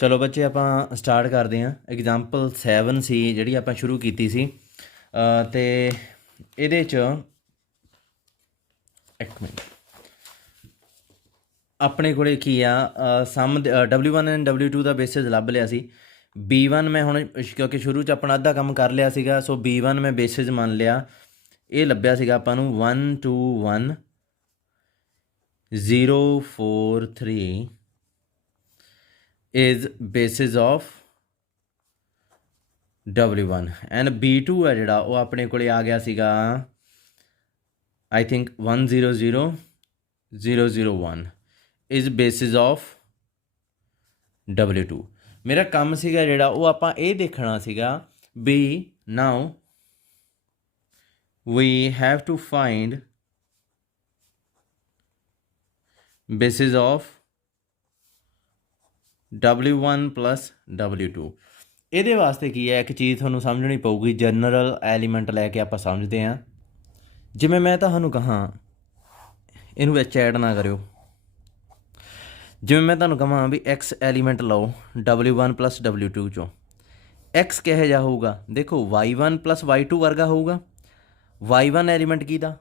ਚਲੋ ਬੱਚੇ ਆਪਾਂ ਸਟਾਰਟ ਕਰਦੇ ਹਾਂ। ਐਗਜ਼ਾਮਪਲ 7 ਸੀ ਜਿਹੜੀ ਆਪਾਂ ਸ਼ੁਰੂ ਕੀਤੀ ਸੀ ਤੇ ਇਹਦੇ 'ਚ ਇੱਕ ਮਿੰਟ ਆਪਣੇ ਕੋਲੇ ਕੀ ਆ ਸਮ W1 and W2 the basis ਲੱਭ ਲਿਆ ਸੀ। B1 ਮੈਂ ਹੁਣ ਕਿਉਂਕਿ ਸ਼ੁਰੂ 'ਚ ਆਪਣਾ ਅੱਧਾ ਕੰਮ ਕਰ ਲਿਆ ਸੀਗਾ, ਸੋ B1 ਮੈਂ ਬੇਸਿਸ ਮੰਨ ਲਿਆ। ਇਹ ਲੱਭਿਆ ਸੀਗਾ ਆਪਾਂ ਨੂੰ 1 2 1 0 4 3 is basis of W1 and B2 ਹੈ ਜਿਹੜਾ ਉਹ ਆਪਣੇ ਕੋਲੇ ਆ ਗਿਆ ਸੀਗਾ I think 1 0 0 0 0 1 is basis of W2। ਮੇਰਾ ਕੰਮ ਸੀਗਾ ਜਿਹੜਾ ਉਹ ਆਪਾਂ ਇਹ ਦੇਖਣਾ ਸੀਗਾ ਵੀ now we have to find basis of W1 plus W2। ਇਹਦੇ ਵਾਸਤੇ ਕੀ ਹੈ, ਇੱਕ ਚੀਜ਼ ਤੁਹਾਨੂੰ ਸਮਝਣੀ ਪਊਗੀ। ਜਨਰਲ ਐਲੀਮੈਂਟ ਲੈ ਕੇ ਆਪਾਂ ਸਮਝਦੇ ਹਾਂ। ਜਿਵੇਂ ਮੈਂ ਤੁਹਾਨੂੰ ਕਹਾਂ ਇਹਨੂੰ ਵਿੱਚ ਐਡ ਨਾ ਕਰਿਓ, ਜਿਵੇਂ ਮੈਂ ਤੁਹਾਨੂੰ ਕਹਾਂ ਵੀ ਐਕਸ ਐਲੀਮੈਂਟ ਲਓ W1 plus W2 ਚੋਂ, ਐਕਸ ਕਿਹੋ ਜਿਹਾ ਹੋਊਗਾ? ਦੇਖੋ Y1 plus Y2 ਵਰਗਾ ਹੋਊਗਾ। Y1 ਐਲੀਮੈਂਟ ਕਿਹਦਾ?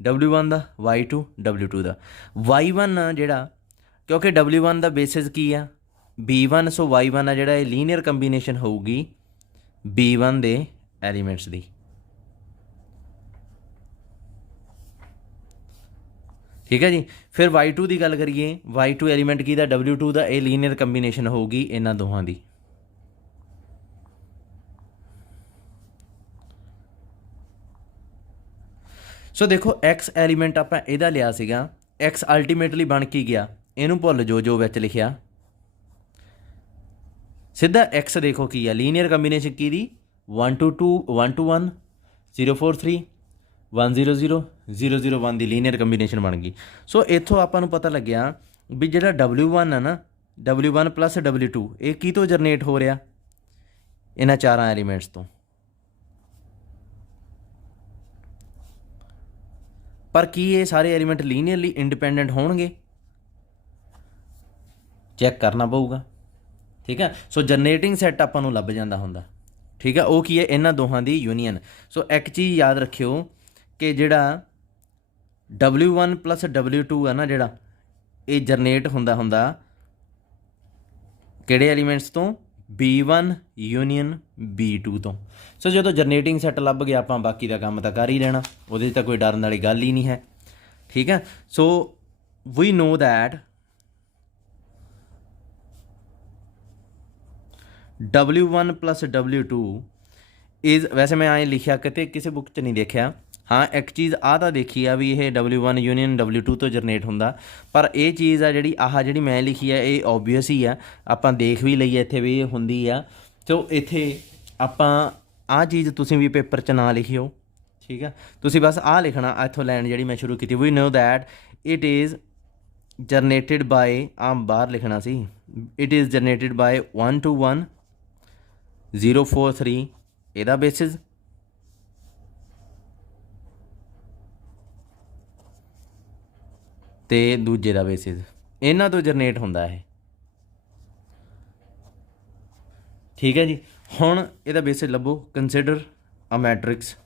W1 ਦਾ। Y2 W2 ਦਾ। Y1 ਜਿਹੜਾ, ਕਿਉਂਕਿ W1 ਦਾ ਬੇਸਿਸ ਕੀ ਆ? B1, ਸੋ Y1 ਆ ਜਿਹੜਾ ਇਹ ਲੀਨੀਅਰ ਕੰਬੀਨੇਸ਼ਨ ਹੋਊਗੀ B1 ਦੇ ਐਲੀਮੈਂਟਸ ਦੀ। ਠੀਕ ਹੈ ਜੀ। ਫਿਰ Y2 ਦੀ ਗੱਲ ਕਰੀਏ, Y2 ਐਲੀਮੈਂਟ ਕਿਹਦਾ? W2 ਦਾ। ਇਹ ਲੀਨੀਅਰ ਕੰਬੀਨੇਸ਼ਨ ਹੋਊਗੀ ਇਹਨਾਂ ਦੋਹਾਂ ਦੀ। ਸੋ ਦੇਖੋ ਐਕਸ ਐਲੀਮੈਂਟ ਆਪਾਂ ਇਹਦਾ ਲਿਆ ਸੀਗਾ। ਐਕਸ ਅਲਟੀਮੇਟਲੀ ਬਣ ਕੀ ਗਿਆ? ਇਹਨੂੰ ਭੁੱਲ ਜੋ ਵਿੱਚ ਲਿਖਿਆ, ਸਿੱਧਾ ਐਕਸ ਦੇਖੋ ਕੀ ਆ? ਲੀਨੀਅਰ ਕੰਬੀਨੇਸ਼ਨ ਕੀ ਦੀ? 1 2 2 1 2 1 0 4 3 1 0 0 0 0 1 ਦੀ ਲੀਨੀਅਰ ਕੰਬੀਨੇਸ਼ਨ ਬਣ ਗਈ। ਸੋ ਇੱਥੋਂ ਆਪਾਂ ਨੂੰ ਪਤਾ ਲੱਗਿਆ ਵੀ ਜਿਹੜਾ W1 ਆ ਨਾ, W1 plus W2 ਇਹ ਕੀ ਤੋਂ ਜਨਰੇਟ ਹੋ ਰਿਹਾ? ਇਹਨਾਂ ਚਾਰਾਂ ਐਲੀਮੈਂਟਸ ਤੋਂ। ਪਰ ਕੀ ਇਹ ਸਾਰੇ ਐਲੀਮੈਂਟ ਲੀਨੀਅਰਲੀ ਇੰਡੀਪੈਂਡੈਂਟ ਹੋਣਗੇ? ਚੈੱਕ ਕਰਨਾ ਪਊਗਾ। ਠੀਕ ਹੈ। ਸੋ ਜਨਰੇਟਿੰਗ ਸੈੱਟ ਆਪਾਂ ਨੂੰ ਲੱਭ ਜਾਂਦਾ ਹੁੰਦਾ। ਠੀਕ ਹੈ। ਉਹ ਕੀ ਹੈ? ਇਹਨਾਂ ਦੋਹਾਂ ਦੀ ਯੂਨੀਅਨ। ਸੋ ਇੱਕ ਚੀਜ਼ ਯਾਦ ਰੱਖਿਓ ਕਿ ਜਿਹੜਾ W1 plus W2 ਹੈ ਨਾ, ਜਿਹੜਾ ਇਹ ਜਨਰੇਟ ਹੁੰਦਾ ਕਿਹੜੇ ਐਲੀਮੈਂਟਸ ਤੋਂ? B1 ਯੂਨੀਅਨ B2 ਤੋਂ। ਸੋ ਜਦੋਂ ਜਨਰੇਟਿੰਗ ਸੈੱਟ ਲੱਭ ਗਿਆ ਆਪਾਂ ਬਾਕੀ ਦਾ ਕੰਮ ਤਾਂ ਕਰ ਹੀ ਲੈਣਾ, ਉਹਦੇ 'ਚ ਤਾਂ ਕੋਈ ਡਰਨ ਵਾਲੀ ਗੱਲ ਹੀ ਨਹੀਂ ਹੈ। ਠੀਕ ਹੈ। So we know that W1 plus W2 is, ਵੈਸੇ ਮੈਂ ਐਂ ਲਿਖਿਆ ਕਿਤੇ ਕਿਸੇ ਬੁੱਕ 'ਚ ਨਹੀਂ ਦੇਖਿਆ। ਹਾਂ ਇੱਕ ਚੀਜ਼ ਆਹ ਤਾਂ ਦੇਖੀ ਆ ਵੀ ਇਹ W1 ਯੂਨੀਅਨ W2 ਤੋਂ ਜਨਰੇਟ ਹੁੰਦਾ, ਪਰ ਇਹ ਚੀਜ਼ ਆ ਜਿਹੜੀ ਮੈਂ ਲਿਖੀ ਆ ਇਹ ਓਬਵੀਅਸ ਹੀ ਆ, ਆਪਾਂ ਦੇਖ ਵੀ ਲਈ ਇੱਥੇ ਵੀ ਇਹ ਹੁੰਦੀ ਆ। ਸੋ ਇੱਥੇ ਆਪਾਂ ਆਹ ਚੀਜ਼ ਤੁਸੀਂ ਵੀ ਪੇਪਰ 'ਚ ਨਾ ਲਿਖਿਓ। ਠੀਕ ਆ। ਤੁਸੀਂ ਬਸ ਆਹ ਲਿਖਣਾ ਇੱਥੋਂ ਲਾਈਨ ਜਿਹੜੀ ਮੈਂ ਸ਼ੁਰੂ ਕੀਤੀ, we know that it is generated by, ਆਮ ਬਾਹਰ ਲਿਖਣਾ ਸੀ, ਇਟ ਇਜ਼ ਜਨਰੇਟਿਡ ਬਾਏ 1 2 1 0 4 3 ਇਹਦਾ ਬੇਸਿਸ, ਤੇ ਦੂਜੇ ਦਾ ਬੇਸਿਸ। ਇਹਨਾਂ ਤੋਂ ਜਨਰੇਟ ਹੁੰਦਾ ਇਹ। ਠੀਕ ਹੈ ਜੀ। ਹੁਣ ਇਹਦਾ ਬੇਸਿਸ ਲੱਭੋ। ਕੰਸੀਡਰ ਅ ਮੈਟ੍ਰਿਕਸ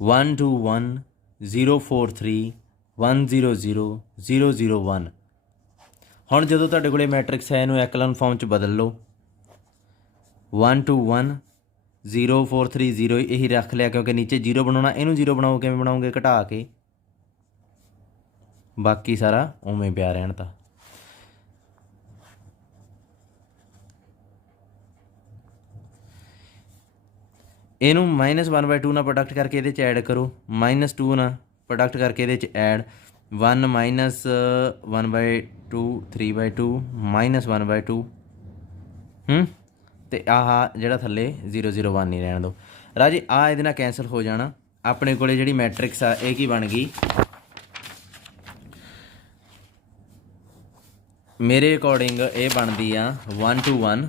1 2 1 0 4 3 1 0 0 0 0 1। ਹੁਣ ਜਦੋਂ ਤੁਹਾਡੇ ਕੋਲ ਮੈਟ੍ਰਿਕਸ ਹੈ ਇਹਨੂੰ ਐਕਲਨ ਫਾਰਮ 'ਚ ਬਦਲ ਲਓ। 1 2 1 0 4 3 0 ਇਹੀ ਰੱਖ ਲਿਆ ਕਿਉਂਕਿ ਨੀਚੇ 0 ਬਣਾਉਣਾ। ਇਹਨੂੰ 0 ਬਣਾਓ, ਕਿਵੇਂ ਬਣਾਓਗੇ? ਘਟਾ ਕੇ। ਬਾਕੀ ਸਾਰਾ ਉਵੇਂ ਪਿਆ ਰਹਿਣ ਤਾਂ। ਇਹਨੂੰ -1/2 ਨਾਲ ਪ੍ਰੋਡਕਟ ਕਰਕੇ ਇਹਦੇ 'ਚ ਐਡ ਕਰੋ, -2 ਨਾਲ ਪ੍ਰੋਡਕਟ ਕਰਕੇ ਇਹਦੇ 'ਚ ਐਡ 1 -1/2 3/2 -1/2 ਅਤੇ ਆਹ ਜਿਹੜਾ ਥੱਲੇ 0 0 1 ਨਹੀਂ ਰਹਿਣ ਦਿਓ ਰਾਜੇ। ਆਹ ਇਹਦੇ ਨਾਲ ਕੈਂਸਲ ਹੋ ਜਾਣਾ। ਆਪਣੇ ਕੋਲ ਜਿਹੜੀ ਮੈਟ੍ਰਿਕਸ ਆ ਇਹ ਕੀ ਬਣ ਗਈ? ਮੇਰੇ ਅਕੋਰਡਿੰਗ ਇਹ ਬਣਦੀ ਆ 1 2 1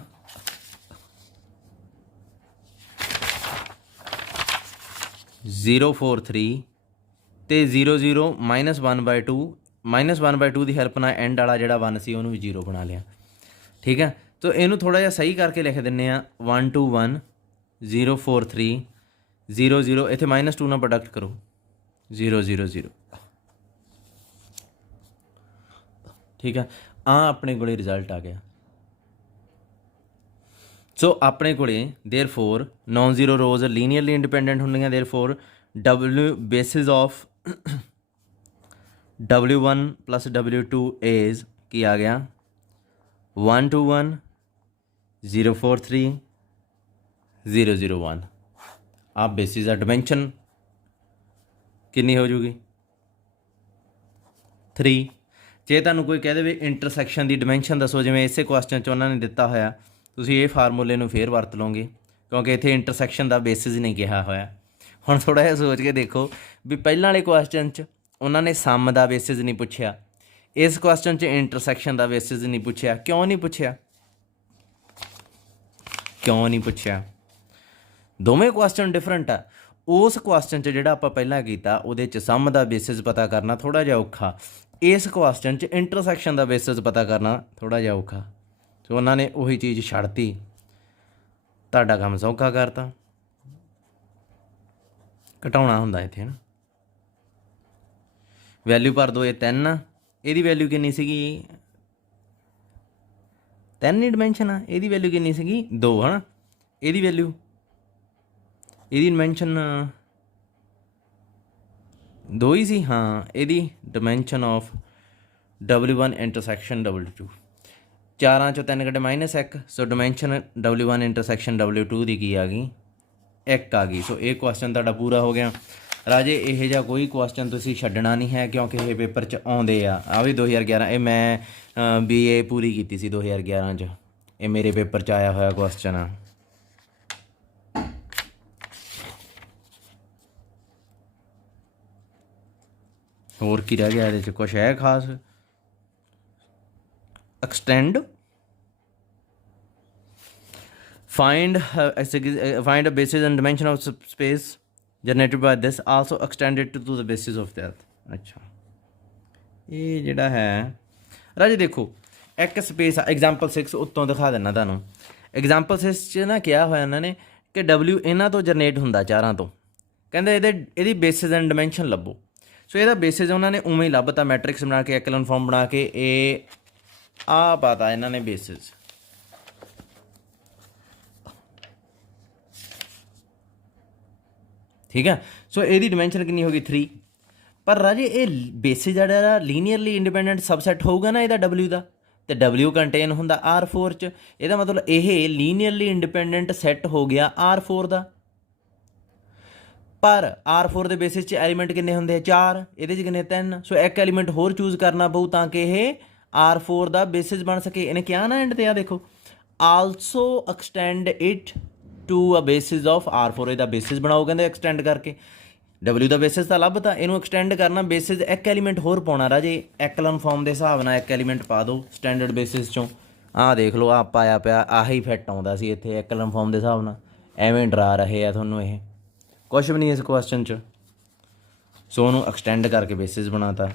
0 4 3 ਅਤੇ 0 0 -1/2 -1/2 ਦੀ ਹੈਲਪ ਨਾਲ ਐਂਡ ਵਾਲਾ ਜਿਹੜਾ 1 ਸੀ ਉਹਨੂੰ ਵੀ 0 ਬਣਾ ਲਿਆ। ਠੀਕ ਹੈ, ਤੋ ਇਹਨੂੰ ਥੋੜ੍ਹਾ ਜਿਹਾ ਸਹੀ ਕਰਕੇ ਲਿਖ ਦਿੰਦੇ ਹਾਂ 1 2 1 0 4 3 0 0, ਇੱਥੇ -2 ਨਾਲ ਪ੍ਰੋਡਕਟ ਕਰੋ 0 0 0। ਠੀਕ ਹੈ, ਆ ਆਪਣੇ ਕੋਲੇ ਰਿਜ਼ਲਟ ਆ ਗਿਆ। ਸੋ ਆਪਣੇ ਕੋਲੇ therefore non zero rows linearly independent ਹੁੰਦੀਆਂ, therefore W basis of W1 + W2 is ਕੀ ਆ ਗਿਆ 1 2 1 0 4 3 0 0 1। ਆ ਬੇਸਿਸ ਆ, ਡਿਮੈਂਸ਼ਨ ਕਿੰਨੀ ਹੋ ਜੂਗੀ 3। ਜੇ ਤੁਹਾਨੂੰ ਕੋਈ ਕਹਿ ਦੇਵੇ ਇੰਟਰਸੈਕਸ਼ਨ ਦੀ ਡਿਮੈਂਸ਼ਨ ਦੱਸੋ, ਜਿਵੇਂ ਇਸੇ ਕੁਐਸਚਨ 'ਚ ਉਹਨਾਂ ਨੇ ਦਿੱਤਾ ਹੋਇਆ, ਤੁਸੀਂ ਇਹ ਫਾਰਮੂਲੇ ਨੂੰ ਫੇਰ ਵਰਤ ਲਓਗੇ ਕਿਉਂਕਿ ਇੱਥੇ ਇੰਟਰਸੈਕਸ਼ਨ ਦਾ ਬੇਸਿਸ ਨਹੀਂ ਕਿਹਾ ਹੋਇਆ। ਹੁਣ ਥੋੜ੍ਹਾ ਜਿਹਾ ਸੋਚ ਕੇ ਦੇਖੋ ਵੀ ਪਹਿਲਾਂ ਵਾਲੇ ਕੁਐਸਚਨ 'ਚ ਉਹਨਾਂ ਨੇ ਸਮ ਦਾ ਬੇਸਿਸ ਨਹੀਂ ਪੁੱਛਿਆ, ਇਸ ਕੁਐਸਚਨ 'ਚ ਇੰਟਰਸੈਕਸ਼ਨ ਦਾ ਬੇਸਿਸ ਨਹੀਂ ਪੁੱਛਿਆ। ਕਿਉਂ ਨਹੀਂ ਪੁੱਛਿਆ? ਕਿਉਂ ਨਹੀਂ ਪੁੱਛਿਆ? ਦੋਵੇਂ ਕੁਐਸਚਨ ਡਿਫਰੈਂਟ ਆ। ਉਸ ਕੁਐਸਚਨ 'ਚ ਜਿਹੜਾ ਆਪਾਂ ਪਹਿਲਾਂ ਕੀਤਾ ਉਹਦੇ 'ਚ ਸਮ ਦਾ ਬੇਸਿਸ ਪਤਾ ਕਰਨਾ ਥੋੜ੍ਹਾ ਜਿਹਾ ਔਖਾ, ਇਸ ਕੁਐਸਚਨ 'ਚ ਇੰਟਰਸੈਕਸ਼ਨ ਦਾ ਬੇਸਿਸ ਪਤਾ ਕਰਨਾ ਥੋੜ੍ਹਾ ਜਿਹਾ ਔਖਾ। ਸੋ ਉਹਨਾਂ ਨੇ ਉਹੀ ਚੀਜ਼ ਛੱਡਤੀ, ਤੁਹਾਡਾ ਕੰਮ ਸੌਖਾ ਕਰਤਾ। ਘਟਾਉਣਾ ਹੁੰਦਾ ਇੱਥੇ ਨਾ, ਵੈਲਿਊ ਭਰ ਦਿਓ। ਇਹ 3 ਆ, ਇਹਦੀ ਵੈਲਿਊ ਕਿੰਨੀ ਸੀਗੀ 3 ਹੀ ਡਿਮੈਂਸ਼ਨ ਆ, ਇਹਦੀ ਵੈਲਿਊ ਕਿੰਨੀ ਸੀਗੀ 2 ਹੈ ਨਾ, ਇਹਦੀ ਵੈਲਿਊ ਇਹਦੀ ਡਿਮੈਂਸ਼ਨ 2 ਹੀ ਸੀ। ਹਾਂ, ਇਹਦੀ ਡਿਮੈਂਸ਼ਨ ਆਫ W1 ਇੰਟਰਸੈਕਸ਼ਨ W2, 4 'ਚੋਂ 3 ਕੱਢੇ -1, ਸੋ ਡਿਮੈਂਸ਼ਨ W1 ਇੰਟਰਸੈਕਸ਼ਨ W2 ਦੀ ਕੀ ਆ ਗਈ 1 ਆ ਗਈ। ਸੋ ਇਹ ਕੁਐਸਚਨ ਤੁਹਾਡਾ ਪੂਰਾ ਹੋ ਗਿਆ ਰਾਜੇ। ਇਹੋ ਜਿਹਾ ਕੋਈ ਕੁਐਸਚਨ ਤੁਸੀਂ ਛੱਡਣਾ ਨਹੀਂ ਹੈ ਕਿਉਂਕਿ ਇਹ ਪੇਪਰ 'ਚ ਆਉਂਦੇ ਆ ਵੀ 2011, ਇਹ ਮੈਂ BA ਪੂਰੀ ਕੀਤੀ ਸੀ 2011 'ਚ, ਇਹ ਮੇਰੇ ਪੇਪਰ 'ਚ ਆਇਆ ਹੋਇਆ ਕੁਐਸਚਨ ਆ। ਹੋਰ ਕੀ ਰਹਿ ਗਿਆ ਇਹਦੇ 'ਚ? ਕੁਛ ਹੈ ਖਾਸ? Extend find a basis and dimension of space generated by this also extended to the basis of that। ਅੱਛਾ, ਇਹ ਜਿਹੜਾ ਹੈ ਰਾਜੇ ਦੇਖੋ ਇੱਕ ਸਪੇਸ ਆ, ਐਗਜ਼ਾਮਪਲ 6 ਉੱਤੋਂ ਦਿਖਾ ਦਿੰਦਾ ਤੁਹਾਨੂੰ। ਐਗਜ਼ਾਮਪਲ 6 'ਚ ਨਾ ਕਿਹਾ ਹੋਇਆ ਇਹਨਾਂ ਨੇ ਕਿ W ਇਹਨਾਂ ਤੋਂ ਜਨਰੇਟ ਹੁੰਦਾ, ਚਾਰਾਂ ਤੋਂ। ਕਹਿੰਦੇ ਇਹਦੀ ਬੇਸਿਸ ਐਂਡ ਡਿਮੈਂਸ਼ਨ ਲੱਭੋ। ਸੋ ਇਹਦਾ ਬੇਸਿਸ ਉਹਨਾਂ ਨੇ ਉਵੇਂ ਹੀ ਲੱਭਤਾ, ਮੈਟ੍ਰਿਕਸ ਬਣਾ ਕੇ, ਐਕਲਨ ਫਾਰਮ ਬਣਾ ਕੇ। ਇਹ ਆ ਪਤਾ ਇਹਨਾਂ ਨੇ ਬੇਸਿਸ, ਠੀਕ ਹੈ। ਸੋ ਇਹਦੀ ਡਿਮੈਂਸ਼ਨ ਕਿੰਨੀ ਹੋ ਗਈ 3। ਪਰ ਰਾਜੇ ਇਹ ਬੇਸਿਸ ਜਿਹੜਾ ਲੀਨੀਅਰਲੀ ਇੰਡੀਪੈਂਡੈਂਟ ਸਬਸੈਟ ਹੋਊਗਾ ਨਾ ਇਹਦਾ W ਦਾ, ਤੇ W ਕੰਟੇਨ ਹੁੰਦਾ R4 'ਚ। ਇਹਦਾ ਮਤਲਬ ਇਹ ਲੀਨੀਅਰਲੀ ਇੰਡੀਪੈਂਡੈਂਟ ਸੈੱਟ ਹੋ ਗਿਆ R4 ਦਾ। ਪਰ R4 ਦੇ ਬੇਸਿਸ 'ਚ ਐਲੀਮੈਂਟ ਕਿੰਨੇ ਹੁੰਦੇ ਆ 4, ਇਹਦੇ 'ਚ ਕਿੰਨੇ 3। ਸੋ ਇੱਕ ਐਲੀਮੈਂਟ ਹੋਰ ਚੂਜ਼ ਕਰਨਾ ਪਊ ਤਾਂ ਕਿ ਇਹ R4 ਦਾ ਬੇਸਿਸ ਬਣ ਸਕੇ। ਇਹਨੇ ਕਿਹਾ ਨਾ ਐਂਡ ਤੇ ਆ ਦੇਖੋ, also extend it to a basis of R4। ਇਹਦਾ ਬੇਸਿਸ ਬਣਾਓ ਕਹਿੰਦੇ ਐਕਸਟੈਂਡ ਕਰਕੇ। W ਦਾ ਬੇਸਿਸ ਤਾਂ ਲੱਭਤਾ, ਇਹਨੂੰ ਐਕਸਟੈਂਡ ਕਰਨਾ, ਬੇਸਿਸ ਇੱਕ ਐਲੀਮੈਂਟ ਹੋਰ ਪਾਉਣਾ ਰਾਜੇ। ਐਕਲਨ ਫਾਰਮ ਦੇ ਹਿਸਾਬ ਨਾਲ ਇੱਕ ਐਲੀਮੈਂਟ ਪਾ ਦਿਓ ਸਟੈਂਡਰਡ ਬੇਸਿਸ 'ਚੋਂ। ਆਹ ਦੇਖ ਲਓ, ਆਹ ਪਾਇਆ ਪਿਆ, ਆਹੀ ਫਿੱਟ ਆਉਂਦਾ ਸੀ ਇੱਥੇ ਐਕਲਨ ਫਾਰਮ ਦੇ ਹਿਸਾਬ ਨਾਲ। ਐਵੇਂ ਡਰਾ ਰਹੇ ਆ ਤੁਹਾਨੂੰ, ਇਹ ਕੁਛ ਵੀ ਨਹੀਂ ਇਸ ਕੁਐਸਚਨ 'ਚ। ਸੋ ਉਹਨੂੰ ਐਕਸਟੈਂਡ ਕਰਕੇ ਬੇਸਿਸ ਬਣਾਤਾ।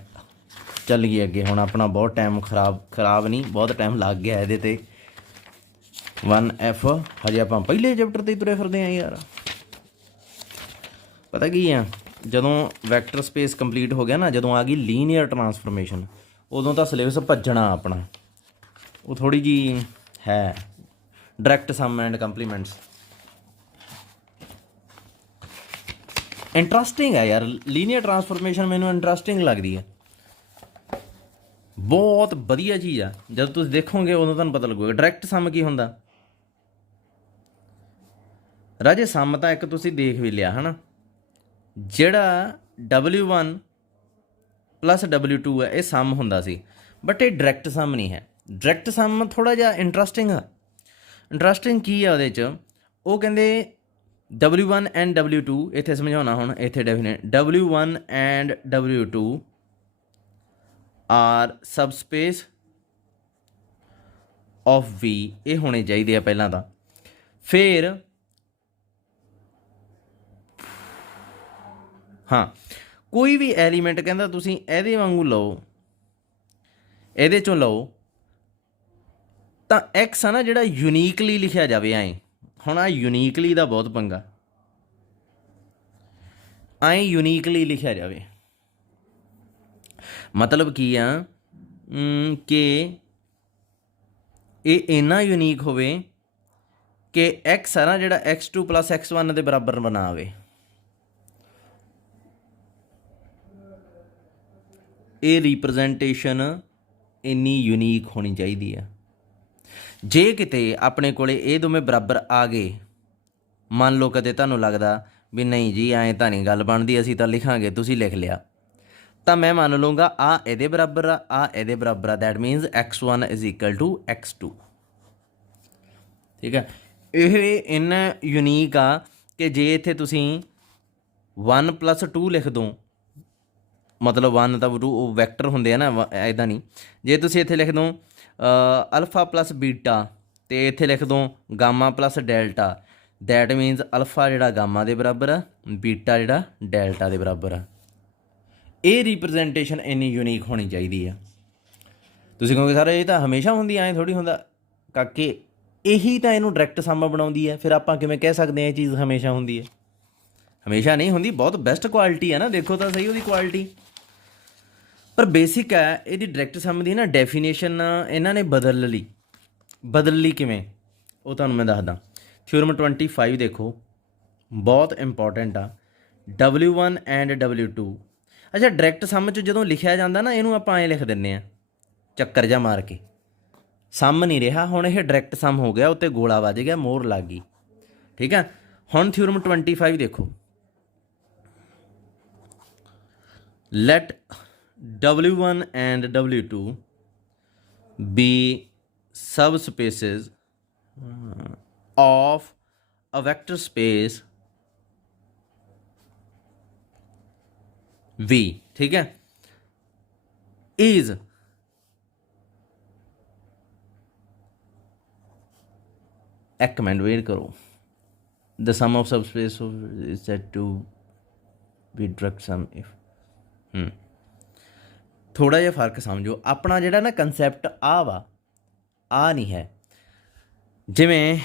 ਚੱਲ ਗਈ ਅੱਗੇ। ਹੁਣ ਆਪਣਾ ਬਹੁਤ ਟਾਈਮ ਖਰਾਬ ਨਹੀਂ, ਬਹੁਤ ਟਾਈਮ ਲੱਗ ਗਿਆ ਇਹਦੇ 'ਤੇ। 1F ਹਜੇ ਆਪਾਂ ਪਹਿਲੇ ਚੈਪਟਰ 'ਤੇ ਤੁਰੇ ਫਿਰਦੇ ਹਾਂ ਯਾਰ। ਪਤਾ ਕੀ ਆ, ਜਦੋਂ ਵੈਕਟਰ ਸਪੇਸ ਕੰਪਲੀਟ ਹੋ ਗਿਆ ਨਾ, ਜਦੋਂ ਆ ਗਈ ਲੀਨੀਅਰ ਟਰਾਂਸਫਰਮੇਸ਼ਨ, ਉਦੋਂ ਤਾਂ ਸਿਲੇਬਸ ਭੱਜਣਾ ਆਪਣਾ। ਉਹ ਥੋੜ੍ਹੀ ਜਿਹੀ ਹੈ direct sum and complements. Interesting ਹੈ ਯਾਰ ਲੀਨੀਅਰ ਟਰਾਂਸਫਰਮੇਸ਼ਨ, ਮੈਨੂੰ ਇੰਟਰਸਟਿੰਗ ਲੱਗਦੀ ਹੈ, ਬਹੁਤ ਵਧੀਆ ਚੀਜ਼ ਆ। ਜਦੋਂ ਤੁਸੀਂ ਦੇਖੋਗੇ ਉਦੋਂ ਤੁਹਾਨੂੰ ਪਤਾ ਲੱਗੂਗਾ ਡਾਇਰੈਕਟ ਸਮ ਕੀ ਹੁੰਦਾ। ਰਾਜੇ ਸਮ ਤਾਂ ਇੱਕ ਤੁਸੀਂ ਦੇਖ ਵੀ ਲਿਆ ਹੈ ਨਾ, ਜਿਹੜਾ W1 + W2 ਹੈ ਇਹ ਸਮ ਹੁੰਦਾ ਸੀ, ਬਟ ਇਹ ਡਾਇਰੈਕਟ ਸਮ ਨਹੀਂ ਹੈ। ਡਾਇਰੈਕਟ ਸਮ ਥੋੜ੍ਹਾ ਜਿਹਾ ਇੰਟਰਸਟਿੰਗ ਆ। ਇੰਟਰਸਟਿੰਗ ਕੀ ਆ ਉਹਦੇ 'ਚ? ਉਹ ਕਹਿੰਦੇ W1 ਐਂਡ W2, ਇੱਥੇ ਸਮਝਾਉਣਾ ਹੁਣ, ਇੱਥੇ definite W1 and W2 are subspace of V। ਇਹ ਹੋਣੇ ਚਾਹੀਦੇ ਆ ਪਹਿਲਾਂ ਤਾਂ। ਫਿਰ ਹਾਂ, ਕੋਈ ਵੀ ਐਲੀਮੈਂਟ ਕਹਿੰਦਾ ਤੁਸੀਂ ਇਹਦੇ ਵਾਂਗੂ ਲਓ, ਇਹਦੇ ਚੋਂ ਲਓ ਤਾਂ x ਆ ਨਾ ਜਿਹੜਾ ਯੂਨੀਕਲੀ ਲਿਖਿਆ ਜਾਵੇ ਐਂ। ਹੁਣ ਆ ਯੂਨੀਕਲੀ ਦਾ ਬਹੁਤ ਪੰਗਾ, ਐਂ ਯੂਨੀਕਲੀ ਲਿਖਿਆ ਜਾਵੇ ਮਤਲਬ ਕੀ ਆ ਕਿ ਇਹ ਇੰਨਾ ਯੂਨੀਕ ਹੋਵੇ ਕਿ x ਆ ਨਾ ਜਿਹੜਾ x2 + x1 ਦੇ ਬਰਾਬਰ ਬਣਾਵੇ। ਇਹ ਰਿਪਰੈਜ਼ੈਂਟੇਸ਼ਨ ਇੰਨੀ ਯੂਨੀਕ ਹੋਣੀ ਚਾਹੀਦੀ ਆ। ਜੇ ਕਿਤੇ ਆਪਣੇ ਕੋਲੇ ਇਹ ਦੋਵੇਂ ਬਰਾਬਰ ਆ ਗਏ, ਮੰਨ ਲਓ ਕਦੇ ਤੁਹਾਨੂੰ ਲੱਗਦਾ ਵੀ ਨਹੀਂ ਜੀ ਐਂ ਤਾਂ ਨਹੀਂ ਗੱਲ ਬਣਦੀ, ਅਸੀਂ ਤਾਂ ਲਿਖਾਂਗੇ, ਤੁਸੀਂ ਲਿਖ ਲਿਆ, ਤਾਂ ਮੈਂ ਮੰਨ ਲਊਂਗਾ ਆ ਇਹਦੇ ਬਰਾਬਰ ਆ ਇਹਦੇ ਬਰਾਬਰ ਆ, ਦੈਟ ਮੀਨਸ x1 = x2। ਠੀਕ ਹੈ, ਇਹ ਇੰਨਾ ਯੂਨੀਕ ਆ ਕਿ ਜੇ ਇੱਥੇ ਤੁਸੀਂ 1 + 2 ਲਿਖ ਦੋ, ਮਤਲਬ 1 ਤਾਂ 2 ਉਹ ਵੈਕਟਰ ਹੁੰਦੇ ਆ ਨਾ, ਇੱਦਾਂ ਨਹੀਂ। ਜੇ ਤੁਸੀਂ ਇੱਥੇ ਲਿਖ ਦੋ ਅਲਫਾ + ਬੀਟਾ ਅਤੇ ਇੱਥੇ ਲਿਖ ਦੋ Gama + delta, that means alpha ਜਿਹੜਾ ਗਾਮਾ ਦੇ ਬਰਾਬਰ ਆ, ਬੀਟਾ ਜਿਹੜਾ ਡੈਲਟਾ ਦੇ ਬਰਾਬਰ ਆ। ਇਹ ਰਿਪਰੈਜ਼ੈਂਟੇਸ਼ਨ ਇੰਨੀ ਯੂਨੀਕ ਹੋਣੀ ਚਾਹੀਦੀ ਆ। ਤੁਸੀਂ ਕਹੋਗੇ ਸਰ ਇਹ ਤਾਂ ਹਮੇਸ਼ਾ ਹੁੰਦੀ, ਐਂ ਥੋੜ੍ਹੀ ਹੁੰਦਾ। ਕਾਕੇ ਇਹੀ ਤਾਂ ਇਹਨੂੰ ਡਾਇਰੈਕਟ ਸਮ ਬਣਾਉਂਦੀ ਹੈ। ਫਿਰ ਆਪਾਂ ਕਿਵੇਂ ਕਹਿ ਸਕਦੇ ਹਾਂ ਇਹ ਚੀਜ਼ ਹਮੇਸ਼ਾ ਹੁੰਦੀ ਹੈ? ਹਮੇਸ਼ਾ ਨਹੀਂ ਹੁੰਦੀ, ਬਹੁਤ ਬੈਸਟ ਕੁਆਲਿਟੀ ਹੈ ਨਾ, ਦੇਖੋ ਤਾਂ ਸਹੀ ਉਹਦੀ ਕੁਆਲਿਟੀ। ਪਰ ਬੇਸਿਕ ਹੈ ਇਹਦੀ ਡਾਇਰੈਕਟ ਸਮ ਦੀ ਨਾ ਡੈਫੀਨੇਸ਼ਨ ਇਹਨਾਂ ਨੇ ਬਦਲ ਲਈ ਕਿਵੇਂ, ਉਹ ਤੁਹਾਨੂੰ ਮੈਂ ਦੱਸਦਾ। ਥਿਊਰਮ 25 ਦੇਖੋ, ਬਹੁਤ ਇੰਪੋਰਟੈਂਟ ਆ। W1 and W2। ਅੱਛਾ, ਡਾਇਰੈਕਟ ਸਮ 'ਚ ਜਦੋਂ ਲਿਖਿਆ ਜਾਂਦਾ ਨਾ, ਇਹਨੂੰ ਆਪਾਂ ਐਂ ਲਿਖ ਦਿੰਦੇ ਹਾਂ ਚੱਕਰ ਜਿਹਾ ਮਾਰ ਕੇ, ਸਮ ਨਹੀਂ ਰਿਹਾ। ਹੁਣ ਇਹ ਡਾਇਰੈਕਟ ਸਮ ਹੋ ਗਿਆ, ਉੱਤੇ ਗੋਲਾ ਵੱਜ ਗਿਆ, ਮੋਹਰ ਲੱਗ ਗਈ। ਠੀਕ ਹੈ, ਹੁਣ ਥਿਊਰਮ 25 ਦੇਖੋ। Let W1 and W2 be subspaces of a vector space V। ठीक है, is एक मिनट वेट करो। The sum of subspace is said to be direct sum if ਥੋੜ੍ਹਾ ਜਿਹਾ ਫਰਕ ਸਮਝੋ। ਆਪਣਾ ਜਿਹੜਾ ਨਾ ਕੰਸੈਪਟ ਆ ਵਾ, ਆ ਨਹੀਂ ਹੈ। ਜਿਵੇਂ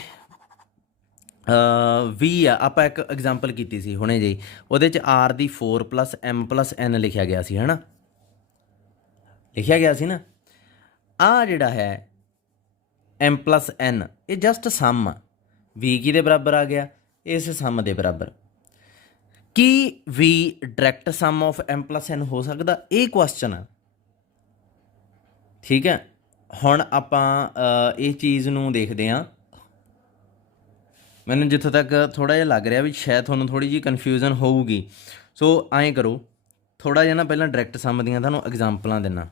ਵੀ ਆ, ਆਪਾਂ ਇੱਕ ਐਗਜ਼ਾਮਪਲ ਕੀਤੀ ਸੀ ਹੁਣੇ ਜਿਹੀ, ਉਹਦੇ 'ਚ R ਦੀ 4 + M + N ਲਿਖਿਆ ਗਿਆ ਸੀ, ਹੈ ਨਾ, ਲਿਖਿਆ ਗਿਆ ਸੀ ਨਾ। ਆਹ ਜਿਹੜਾ ਹੈ M + N, ਇਹ ਜਸਟ ਸਮ ਆ। ਵੀ ਕਿਹਦੇ ਬਰਾਬਰ ਆ ਗਿਆ? ਇਸ ਸਮ ਦੇ ਬਰਾਬਰ। ਕੀ ਵੀ direct sum of M + N ਹੋ ਸਕਦਾ? ਇਹ ਕੁਐਸਚਨ ਆ। ਠੀਕ ਹੈ, ਹੁਣ ਆਪਾਂ ਇਹ ਚੀਜ਼ ਨੂੰ ਦੇਖਦੇ ਹਾਂ। ਮੈਨੂੰ ਜਿੱਥੋਂ ਤੱਕ ਥੋੜ੍ਹਾ ਜਿਹਾ ਲੱਗ ਰਿਹਾ ਵੀ ਸ਼ਾਇਦ ਤੁਹਾਨੂੰ ਥੋੜ੍ਹੀ ਜਿਹੀ ਕਨਫਿਊਜ਼ਨ ਹੋਊਗੀ। ਸੋ ਐਂ ਕਰੋ, ਥੋੜ੍ਹਾ ਜਿਹਾ ਨਾ ਪਹਿਲਾਂ ਡਾਇਰੈਕਟ ਸਮ ਦੀਆਂ ਤੁਹਾਨੂੰ ਐਗਜ਼ਾਮਪਲਾਂ ਦਿੰਦਾ।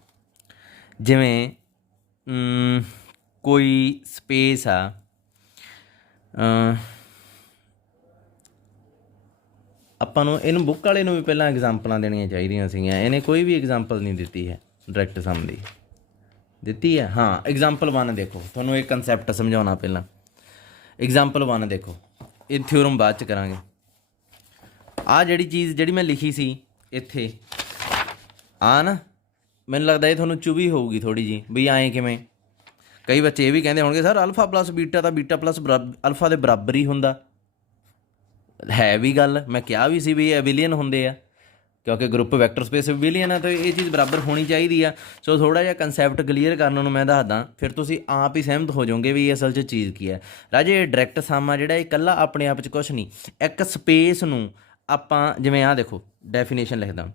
ਜਿਵੇਂ ਕੋਈ ਸਪੇਸ ਆ, ਆਪਾਂ ਨੂੰ ਇਹਨੂੰ ਬੁੱਕ ਵਾਲੇ ਨੂੰ ਵੀ ਪਹਿਲਾਂ ਐਗਜ਼ਾਮਪਲਾਂ ਦੇਣੀਆਂ ਚਾਹੀਦੀਆਂ ਸੀਗੀਆਂ। ਇਹਨੇ ਕੋਈ ਵੀ ਐਗਜ਼ਾਮਪਲ ਨਹੀਂ ਦਿੱਤੀ ਹੈ ਡਾਇਰੈਕਟ ਸਮ ਦੀ। ਦਿੱਤੀ ਹੈ? ਹਾਂ, ਐਗਜ਼ਾਮਪਲ 1 ਦੇਖੋ, ਤੁਹਾਨੂੰ ਇਹ ਕੰਸੈਪਟ ਸਮਝਾਉਣਾ ਪਹਿਲਾਂ। ਐਗਜ਼ਾਮਪਲ 1 ਦੇਖੋ, ਇਹ ਥਿਊਰਮ ਬਾਅਦ 'ਚ ਕਰਾਂਗੇ। ਆਹ ਜਿਹੜੀ ਚੀਜ਼ ਜਿਹੜੀ ਮੈਂ ਲਿਖੀ ਸੀ ਇੱਥੇ, ਆ ਨਾ, ਮੈਨੂੰ ਲੱਗਦਾ ਇਹ ਤੁਹਾਨੂੰ ਚੁਭੀ ਹੋਊਗੀ ਥੋੜ੍ਹੀ ਜਿਹੀ ਵੀ ਐਂ ਕਿਵੇਂ। ਕਈ ਬੱਚੇ ਇਹ ਵੀ ਕਹਿੰਦੇ ਹੋਣਗੇ ਸਰ ਅਲਫਾ + ਬੀਟਾ ਤਾਂ ਬੀਟਾ + ਅਲਫਾ ਦੇ ਬਰਾਬਰ ਹੀ ਹੁੰਦਾ। ਹੈ ਵੀ ਗੱਲ, ਮੈਂ ਕਿਹਾ ਵੀ ਸੀ ਵੀ ਇਹ ਐਬੀਲੀਅਨ ਹੁੰਦੇ ਆ, ਕਿਉਂਕਿ ਗਰੁੱਪ ਵੈਕਟਰ ਸਪੇਸ ਐਬੀਲੀਅਨ ਆ, ਤਾਂ ਇਹ ਚੀਜ਼ ਬਰਾਬਰ ਹੋਣੀ ਚਾਹੀਦੀ ਆ। ਸੋ ਥੋੜ੍ਹਾ ਜਿਹਾ ਕੰਸੈਪਟ ਕਲੀਅਰ ਕਰਨ ਨੂੰ ਮੈਂ ਦੱਸਦਾ, ਫਿਰ ਤੁਸੀਂ ਆਪ ਹੀ ਸਹਿਮਤ ਹੋ ਜਾਓਗੇ ਵੀ ਅਸਲ 'ਚ ਚੀਜ਼ ਕੀ ਹੈ। ਰਾਜੇ ਡਾਇਰੈਕਟ ਸਮ ਆ ਜਿਹੜਾ, ਇਹ ਇਕੱਲਾ ਆਪਣੇ ਆਪ 'ਚ ਕੁਛ ਨਹੀਂ। ਇੱਕ ਸਪੇਸ ਨੂੰ ਆਪਾਂ ਜਿਵੇਂ ਆਹ ਦੇਖੋ ਡੈਫੀਨੇਸ਼ਨ ਲਿਖਦਾ।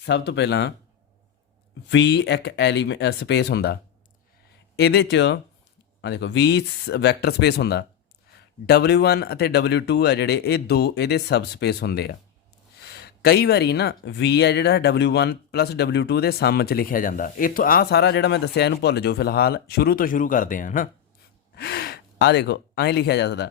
ਸਭ ਤੋਂ ਪਹਿਲਾਂ ਵੀ ਇੱਕ ਸਪੇਸ ਹੁੰਦਾ, ਇਹਦੇ 'ਚ ਆਹ ਦੇਖੋ ਵੀ ਵੈਕਟਰ ਸਪੇਸ ਹੁੰਦਾ। W1 ਅਤੇ W2 ਆ ਜਿਹੜੇ, ਇਹ ਦੋ ਇਹਦੇ ਸਬ ਸਪੇਸ ਹੁੰਦੇ ਆ। ਕਈ ਵਾਰੀ ਨਾ ਵੀ ਆ ਜਿਹੜਾ W1 + W2 ਦੇ ਸਮ 'ਚ ਲਿਖਿਆ ਜਾਂਦਾ। ਇੱਥੋਂ ਆਹ ਸਾਰਾ ਜਿਹੜਾ ਮੈਂ ਦੱਸਿਆ ਇਹਨੂੰ ਭੁੱਲ ਜਾਓ ਫਿਲਹਾਲ, ਸ਼ੁਰੂ ਤੋਂ ਸ਼ੁਰੂ ਕਰਦੇ ਹਾਂ ਨਾ। ਆਹ ਦੇਖੋ ਐਂ ਲਿਖਿਆ ਜਾ ਸਕਦਾ।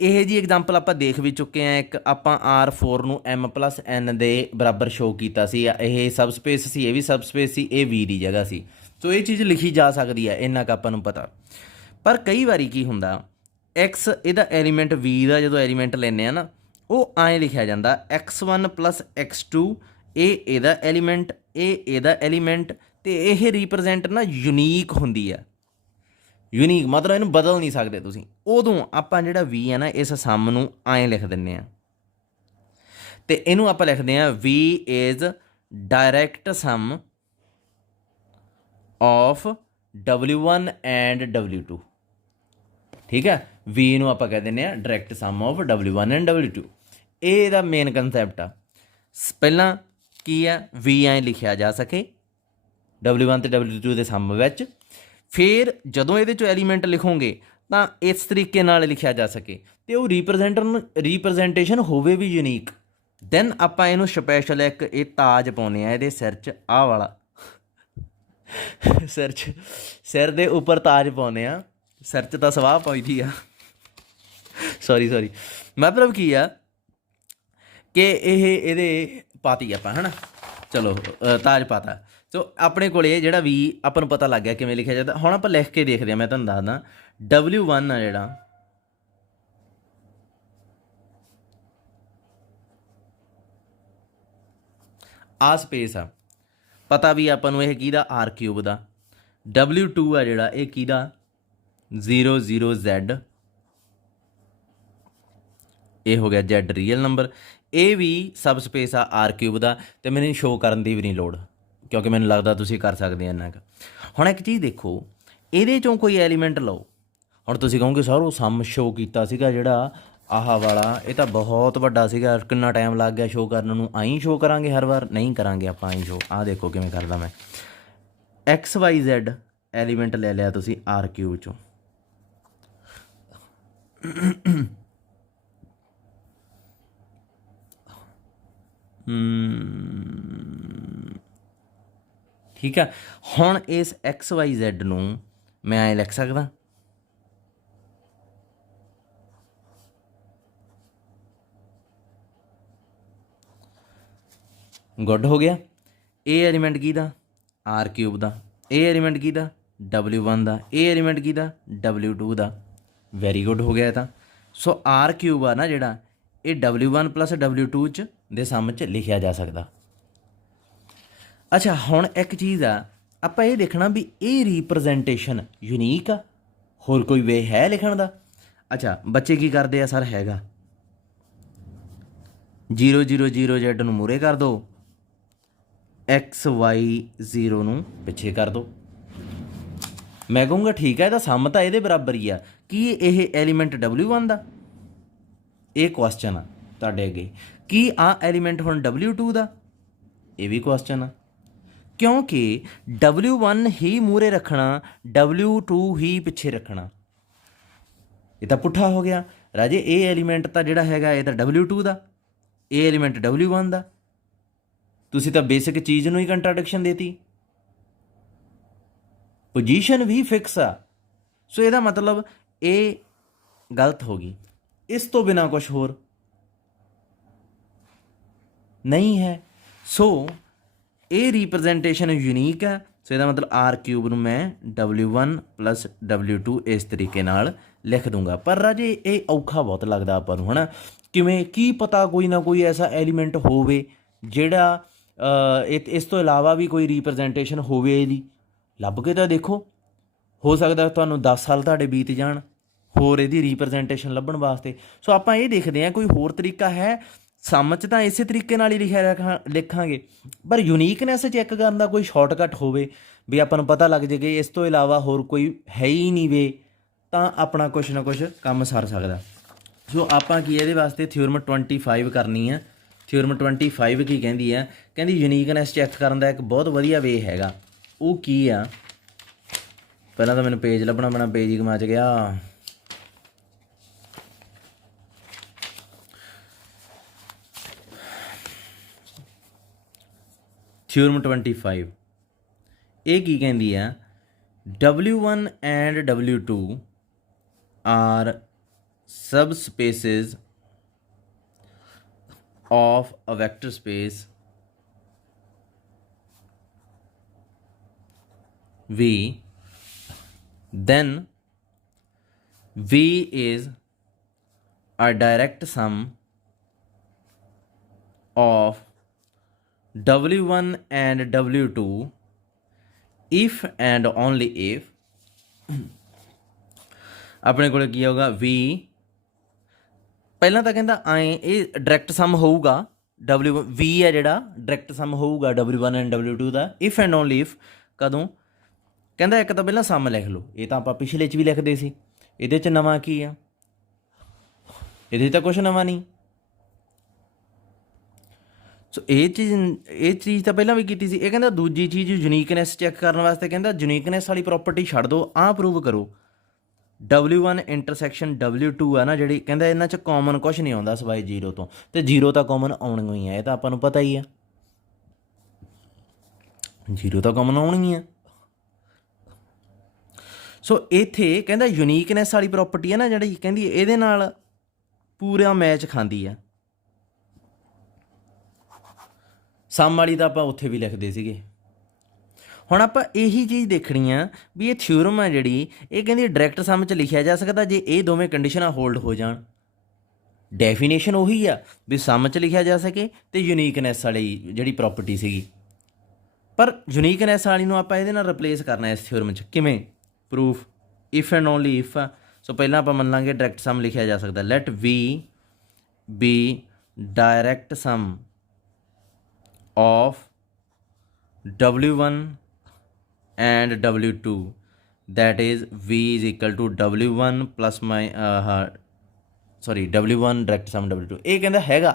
ਇਹ ਜੀ ਐਗਜ਼ਾਮਪਲ ਆਪਾਂ ਦੇਖ ਵੀ ਚੁੱਕੇ ਹਾਂ। ਇੱਕ ਆਪਾਂ R4 ਨੂੰ M + N ਦੇ ਬਰਾਬਰ ਸ਼ੋਅ ਕੀਤਾ ਸੀ। ਇਹ ਸਬ ਸਪੇਸ ਸੀ, ਇਹ ਵੀ ਸਬ ਸਪੇਸ ਸੀ, ਇਹ ਵੀ ਦੀ ਜਗ੍ਹਾ ਸੀ। ਸੋ ਇਹ ਚੀਜ਼ ਲਿਖੀ ਜਾ ਸਕਦੀ ਹੈ, ਇੰਨਾ ਕੁ ਆਪਾਂ ਨੂੰ ਪਤਾ। ਪਰ ਕਈ ਵਾਰੀ ਕੀ ਹੁੰਦਾ, x ਇਹਦਾ ਐਲੀਮੈਂਟ v ਦਾ ਜਦੋਂ ਐਲੀਮੈਂਟ ਲੈਂਦੇ ਆ ਨਾ, ਉਹ ਐਂ ਲਿਖਿਆ ਜਾਂਦਾ x1 + x2, ਇਹ ਇਹਦਾ ਐਲੀਮੈਂਟ, ਇਹ ਇਹਦਾ ਐਲੀਮੈਂਟ ਤੇ ਇਹ ਰਿਪਰੈਜ਼ੈਂਟ ਨਾ ਯੂਨੀਕ ਹੁੰਦੀ ਆ। ਯੂਨੀਕ ਮਤਲਬ ਇਹਨੂੰ ਬਦਲ ਨਹੀਂ ਸਕਦੇ ਤੁਸੀਂ। ਉਦੋਂ ਆਪਾਂ ਜਿਹੜਾ ਵੀ ਹੈ ਨਾ ਇਸ ਸਮ ਨੂੰ ਐਂ ਲਿਖ ਦਿੰਦੇ ਹਾਂ ਤੇ ਇਹਨੂੰ ਆਪਾਂ ਲਿਖਦੇ ਹਾਂ V is direct sum of W1 and W2। ਠੀਕ ਹੈ, ਵੀ ਨੂੰ ਆਪਾਂ ਕਹਿ ਦਿੰਦੇ ਹਾਂ direct sum of W1 and W2। ਇਹ ਇਹਦਾ ਮੇਨ ਕੰਸੈਪਟ ਆ। ਪਹਿਲਾਂ ਕੀ ਆ, ਵੀ ਐਂ ਲਿਖਿਆ ਜਾ ਸਕੇ W1 ਤੇ W2 ਦੇ ਸਮ ਵਿੱਚ। ਫਿਰ ਜਦੋਂ ਇਹਦੇ 'ਚੋਂ ਐਲੀਮੈਂਟ ਲਿਖੋਗੇ ਤਾਂ ਇਸ ਤਰੀਕੇ ਨਾਲ ਲਿਖਿਆ ਜਾ ਸਕੇ ਅਤੇ ਉਹ ਰਿਪਰੈਜ਼ੈਂਟੇਸ਼ਨ ਹੋਵੇ ਵੀ ਯੂਨੀਕ। ਦੈਨ ਆਪਾਂ ਇਹਨੂੰ ਸਪੈਸ਼ਲ ਇੱਕ ਇਹ ਤਾਜ ਪਾਉਂਦੇ ਹਾਂ ਇਹਦੇ ਸਿਰ 'ਚ, ਆਹ ਵਾਲਾ ਸਿਰ ਦੇ ਉੱਪਰ ਤਾਜ ਪਾਉਂਦੇ ਹਾਂ। ਸਿਰ 'ਚ ਤਾਂ ਸਵਾਹ ਪਾਈਦੀ ਆ, ਸੌਰੀ ਮਤਲਬ ਕੀ ਆ ਕਿ ਇਹਦੇ ਪਾਤੀ ਆਪਾਂ ਹੈ ਨਾ, ਚਲੋ ਤਾਜ ਪਾਤਾ। ਸੋ ਆਪਣੇ ਕੋਲ ਜਿਹੜਾ ਵੀ ਆਪਾਂ ਨੂੰ ਪਤਾ ਲੱਗ ਗਿਆ ਕਿਵੇਂ ਲਿਖਿਆ ਜਾਂਦਾ। ਹੁਣ ਆਪਾਂ ਲਿਖ ਕੇ ਦੇਖਦੇ ਹਾਂ, ਮੈਂ ਤੁਹਾਨੂੰ ਦੱਸਦਾ। W1 ਆ ਜਿਹੜਾ, ਆ ਸਪੇਸ ਆ, ਪਤਾ ਵੀ ਆਪਾਂ ਨੂੰ ਇਹ ਕਿਹਦਾ, R³ ਦਾ। W2 ਆ ਜਿਹੜਾ, ਇਹ ਕਿਹਦਾ, 00Z, ਇਹ ਹੋ ਗਿਆ Z ਰੀਅਲ ਨੰਬਰ। ਇਹ ਵੀ ਸਬ ਸਪੇਸ ਆ R³ ਦਾ, ਅਤੇ ਮੈਨੂੰ ਸ਼ੋਅ ਕਰਨ ਦੀ ਵੀ ਨਹੀਂ ਲੋੜ ਕਿਉਂਕਿ ਮੈਨੂੰ ਲੱਗਦਾ ਤੁਸੀਂ ਕਰ ਸਕਦੇ ਆ ਇੰਨਾ ਕੁ। ਹੁਣ ਇੱਕ ਚੀਜ਼ ਦੇਖੋ, ਇਹਦੇ 'ਚੋਂ ਕੋਈ ਐਲੀਮੈਂਟ ਲਓ। ਹੁਣ ਤੁਸੀਂ ਕਹੋਗੇ ਸਰ ਉਹ ਸਮ ਸ਼ੋਅ ਕੀਤਾ ਸੀਗਾ ਜਿਹੜਾ ਆਹ ਵਾਲਾ, ਇਹ ਤਾਂ ਬਹੁਤ ਵੱਡਾ ਸੀਗਾ, ਕਿੰਨਾ ਟਾਈਮ ਲੱਗ ਗਿਆ ਸ਼ੋਅ ਕਰਨ ਨੂੰ। ਆਈ ਸ਼ੋਅ ਕਰਾਂਗੇ ਹਰ ਵਾਰ? ਨਹੀਂ ਕਰਾਂਗੇ ਆਪਾਂ ਆਈ ਸ਼ੋਅ। ਆਹ ਦੇਖੋ ਕਿਵੇਂ ਕਰਦਾ ਮੈਂ। XYZ ਐਲੀਮੈਂਟ ਲੈ ਲਿਆ ਤੁਸੀਂ R³ 'ਚੋਂ, ਠੀਕ ਆ। ਹੁਣ ਇਸ XYZ ਨੂੰ ਮੈਂ ਐਂ ਲਿਖ ਸਕਦਾ, ਗੁੱਡ ਹੋ ਗਿਆ। ਇਹ ਐਲੀਮੈਂਟ ਕਿਹਦਾ, R³ ਦਾ। ਇਹ ਐਲੀਮੈਂਟ ਕਿਹਦਾ, W1 ਦਾ। ਇਹ ਐਲੀਮੈਂਟ ਕਿਹਦਾ, W2 ਦਾ। ਵੈਰੀ ਗੁੱਡ ਹੋ ਗਿਆ ਇਹ ਤਾਂ। ਸੋ R³ ਆ ਨਾ ਜਿਹੜਾ, ਇਹ W1 + W2 'ਚ ਦੇ ਸਮ 'ਚ ਲਿਖਿਆ ਜਾ ਸਕਦਾ। ਅੱਛਾ, ਹੁਣ ਇੱਕ ਚੀਜ਼ ਆ, ਆਪਾਂ ਇਹ ਦੇਖਣਾ ਵੀ ਇਹ ਰਿਪਰੈਜ਼ੈਂਟੇਸ਼ਨ ਯੂਨੀਕ ਆ, ਹੋਰ ਕੋਈ ਵੇ ਹੈ ਲਿਖਣ ਦਾ। ਅੱਛਾ, ਬੱਚੇ ਕੀ ਕਰਦੇ ਆ, ਸਰ ਹੈਗਾ 000Z ਨੂੰ ਮੂਹਰੇ ਕਰ ਦਿਓ, XY0 ਨੂੰ ਪਿੱਛੇ ਕਰ ਦਿਓ। ਮੈਂ ਕਹੂੰਗਾ ਠੀਕ ਹੈ, ਇਹਦਾ ਸਮ ਤਾਂ ਇਹਦੇ ਬਰਾਬਰ ਹੀ ਆ। ਕੀ ਇਹ ਐਲੀਮੈਂਟ W1 ਦਾ? ਇਹ ਕੁਐਸਚਨ ਆ ਤੁਹਾਡੇ ਅੱਗੇ। ਕੀ ਆਹ ਐਲੀਮੈਂਟ ਹੁਣ W2 ਦਾ? ਇਹ ਵੀ ਕੁਐਸਚਨ ਆ, ਕਿਉਂਕਿ W1 ਹੀ ਮੂਹਰੇ ਰੱਖਣਾ, W2 ਹੀ ਪਿੱਛੇ ਰੱਖਣਾ। ਇਹ ਤਾਂ ਪੁੱਠਾ ਹੋ ਗਿਆ ਰਾਜੇ। ਇਹ ਐਲੀਮੈਂਟ ਤਾਂ ਜਿਹੜਾ ਹੈਗਾ ਇਹ ਤਾਂ W2 ਦਾ, ਇਹ ਐਲੀਮੈਂਟ W1 ਦਾ। ਤੁਸੀਂ ਤਾਂ ਬੇਸਿਕ ਚੀਜ਼ ਨੂੰ ਹੀ ਕੰਟਰਾਡਿਕਸ਼ਨ ਦੇਤੀ। ਪੋਜੀਸ਼ਨ ਵੀ ਫਿਕਸ ਆ, ਸੋ ਇਹਦਾ ਮਤਲਬ ਇਹ ਗਲਤ ਹੋ ਗਈ। ਇਸ ਤੋਂ ਬਿਨਾਂ ਕੁਛ ਹੋਰ ਨਹੀਂ ਹੈ। ਸੋ ਇਹ ਰਿਪਰੈਜ਼ੈਂਟੇਸ਼ਨ ਯੂਨੀਕ ਹੈ। ਸੋ ਇਹਦਾ ਮਤਲਬ R³ ਨੂੰ ਮੈਂ W1 + W2 ਇਸ ਤਰੀਕੇ ਨਾਲ ਲਿਖ ਦੂੰਗਾ। ਪਰ ਰਾਜੇ ਇਹ ਔਖਾ ਬਹੁਤ ਲੱਗਦਾ ਆਪਾਂ ਨੂੰ, ਹੈ ਨਾ। ਕਿਵੇਂ, ਕੀ ਪਤਾ ਕੋਈ ਨਾ ਕੋਈ ਐਸਾ ਐਲੀਮੈਂਟ ਹੋਵੇ ਜਿਹੜਾ ਇਸ ਤੋਂ ਇਲਾਵਾ ਵੀ ਕੋਈ ਰਿਪਰੈਜ਼ੈਂਟੇਸ਼ਨ ਹੋਵੇ ਇਹਦੀ। ਲੱਭ ਕੇ ਤਾਂ ਦੇਖੋ, ਹੋ ਸਕਦਾ ਤੁਹਾਨੂੰ 10 ਸਾਲ ਤੁਹਾਡੇ ਬੀਤ ਜਾਣ ਹੋਰ ਇਹਦੀ ਰਿਪਰੈਜ਼ੈਂਟੇਸ਼ਨ ਲੱਭਣ ਵਾਸਤੇ। ਸੋ ਆਪਾਂ ਇਹ ਦੇਖਦੇ ਹਾਂ ਕੋਈ ਹੋਰ ਤਰੀਕਾ ਹੈ। ਸਮ 'ਚ ਤਾਂ ਇਸੇ ਤਰੀਕੇ ਨਾਲ ਹੀ ਲਿਖਾਂਗੇ, ਪਰ ਯੂਨੀਕਨੈਸ ਚੈੱਕ ਕਰਨ ਦਾ ਕੋਈ ਸ਼ਾਰਟਕਟ ਹੋਵੇ ਵੀ ਆਪਾਂ ਨੂੰ ਪਤਾ ਲੱਗ ਜੇ ਕਿ ਇਸ ਤੋਂ ਇਲਾਵਾ ਹੋਰ ਕੋਈ ਹੈ ਹੀ ਨਹੀਂ ਵੇ, ਤਾਂ ਆਪਣਾ ਕੁਛ ਨਾ ਕੁਛ ਕੰਮ ਸਰ ਸਕਦਾ। ਸੋ ਆਪਾਂ ਕੀ ਇਹਦੇ ਵਾਸਤੇ ਥਿਊਰਮ 25 ਕਰਨੀ ਆ। ਥਿਊਰਮ 25 ਕੀ ਕਹਿੰਦੀ ਆ, ਕਹਿੰਦੀ ਯੂਨੀਕਨੈਸ ਚੈੱਕ ਕਰਨ ਦਾ ਇੱਕ ਬਹੁਤ ਵਧੀਆ ਵੇ ਹੈਗਾ। ਉਹ ਕੀ ਆ, ਪਹਿਲਾਂ ਤਾਂ ਮੈਨੂੰ ਪੇਜ ਲੱਭਣਾ ਪੈਣਾ, ਪੇਜ ਹੀ ਗਵਾਚ ਗਿਆ। ਥਿਊਰਮ 25 ਇਹ ਕੀ ਕਹਿੰਦੀ ਆ, W1 and W2 are subspaces of a vector space V, then V is a direct sum of W1 and W2 if and only if ਆਪਣੇ ਕੋਲ ਕੀ ਹੋਊਗਾ V ਪਹਿਲਾਂ ਤਾਂ ਕਹਿੰਦਾ ਐਂ ਇਹ ਡਾਇਰੈਕਟ ਸਮ ਹੋਊਗਾ V ਹੈ ਜਿਹੜਾ ਡਾਇਰੈਕਟ ਸਮ ਹੋਊਗਾ W1 and W2 the if and only if ਕਦੋਂ ਕਹਿੰਦਾ ਇੱਕ ਤਾਂ ਪਹਿਲਾਂ ਸਮ ਲਿਖ ਲਓ ਇਹ ਤਾਂ ਆਪਾਂ ਪਿਛਲੇ 'ਚ ਵੀ ਲਿਖਦੇ ਸੀ ਇਹਦੇ 'ਚ ਨਵਾਂ ਕੀ ਆ ਇਹਦੇ 'ਚ ਤਾਂ ਕੁਛ ਨਵਾਂ ਨਹੀਂ ਸੋ ਇਹ ਚੀਜ਼ ਤਾਂ ਪਹਿਲਾਂ ਵੀ ਕੀਤੀ ਸੀ ਇਹ ਕਹਿੰਦਾ ਦੂਜੀ ਚੀਜ਼ ਯੂਨੀਕਨੈਸ ਚੈੱਕ ਕਰਨ ਵਾਸਤੇ ਕਹਿੰਦਾ ਯੂਨੀਕਨੈਸ ਵਾਲੀ ਪ੍ਰੋਪਰਟੀ ਛੱਡ ਦਿਓ ਆਹ ਪ੍ਰੂਵ ਕਰੋ W1 ਇੰਟਰਸੈਕਸ਼ਨ W2 ਆ ਨਾ ਜਿਹੜੀ ਕਹਿੰਦਾ ਇਹਨਾਂ 'ਚ ਕਾਮਨ ਕੁਛ ਨਹੀਂ ਆਉਂਦਾ ਸਿਵਾਏ 0 ਤੋਂ ਅਤੇ 0 ਤਾਂ ਕਾਮਨ ਆਉਣੀਆਂ ਹੀ ਆ ਇਹ ਤਾਂ ਆਪਾਂ ਨੂੰ ਪਤਾ ਹੀ ਆ 0 ਤਾਂ ਕਾਮਨ ਆਉਣੀ ਆ ਸੋ ਇੱਥੇ ਕਹਿੰਦਾ ਯੂਨੀਕਨੈਸ ਵਾਲੀ ਪ੍ਰੋਪਰਟੀ ਆ ਨਾ ਜਿਹੜੀ ਕਹਿੰਦੀ ਇਹਦੇ ਨਾਲ ਪੂਰਾ ਮੈਚ ਖਾਂਦੀ ਆ ਸਮ ਵਾਲੀ ਤਾਂ ਆਪਾਂ ਉੱਥੇ ਵੀ ਲਿਖਦੇ ਸੀਗੇ ਹੁਣ ਆਪਾਂ ਇਹੀ ਚੀਜ਼ ਦੇਖਣੀ ਆ ਵੀ ਇਹ ਥਿਊਰਮ ਆ ਜਿਹੜੀ ਇਹ ਕਹਿੰਦੀ ਡਾਇਰੈਕਟ ਸਮ 'ਚ ਲਿਖਿਆ ਜਾ ਸਕਦਾ ਜੇ ਇਹ ਦੋਵੇਂ ਕੰਡੀਸ਼ਨਾਂ ਹੋਲਡ ਹੋ ਜਾਣ ਡੈਫੀਨੇਸ਼ਨ ਉਹੀ ਆ ਵੀ ਸਮ 'ਚ ਲਿਖਿਆ ਜਾ ਸਕੇ ਅਤੇ ਯੂਨੀਕਨੈਸ ਵਾਲੀ ਜਿਹੜੀ ਪ੍ਰੋਪਰਟੀ ਸੀਗੀ ਪਰ ਯੂਨੀਕਨੈਸ ਵਾਲੀ ਨੂੰ ਆਪਾਂ ਇਹਦੇ ਨਾਲ ਰਿਪਲੇਸ ਕਰਨਾ ਇਸ ਥਿਊਰਮ 'ਚ ਕਿਵੇਂ proof if and only if ਆ ਸੋ ਪਹਿਲਾਂ ਆਪਾਂ ਮੰਨ ਲਾਂਗੇ ਡਾਇਰੈਕਟ ਸਮ ਲਿਖਿਆ ਜਾ ਸਕਦਾ let V be direct sum of W1 and W2 that is V is equal to W1 plus W1 direct sum W2 ਇਹ ਕਹਿੰਦਾ ਹੈਗਾ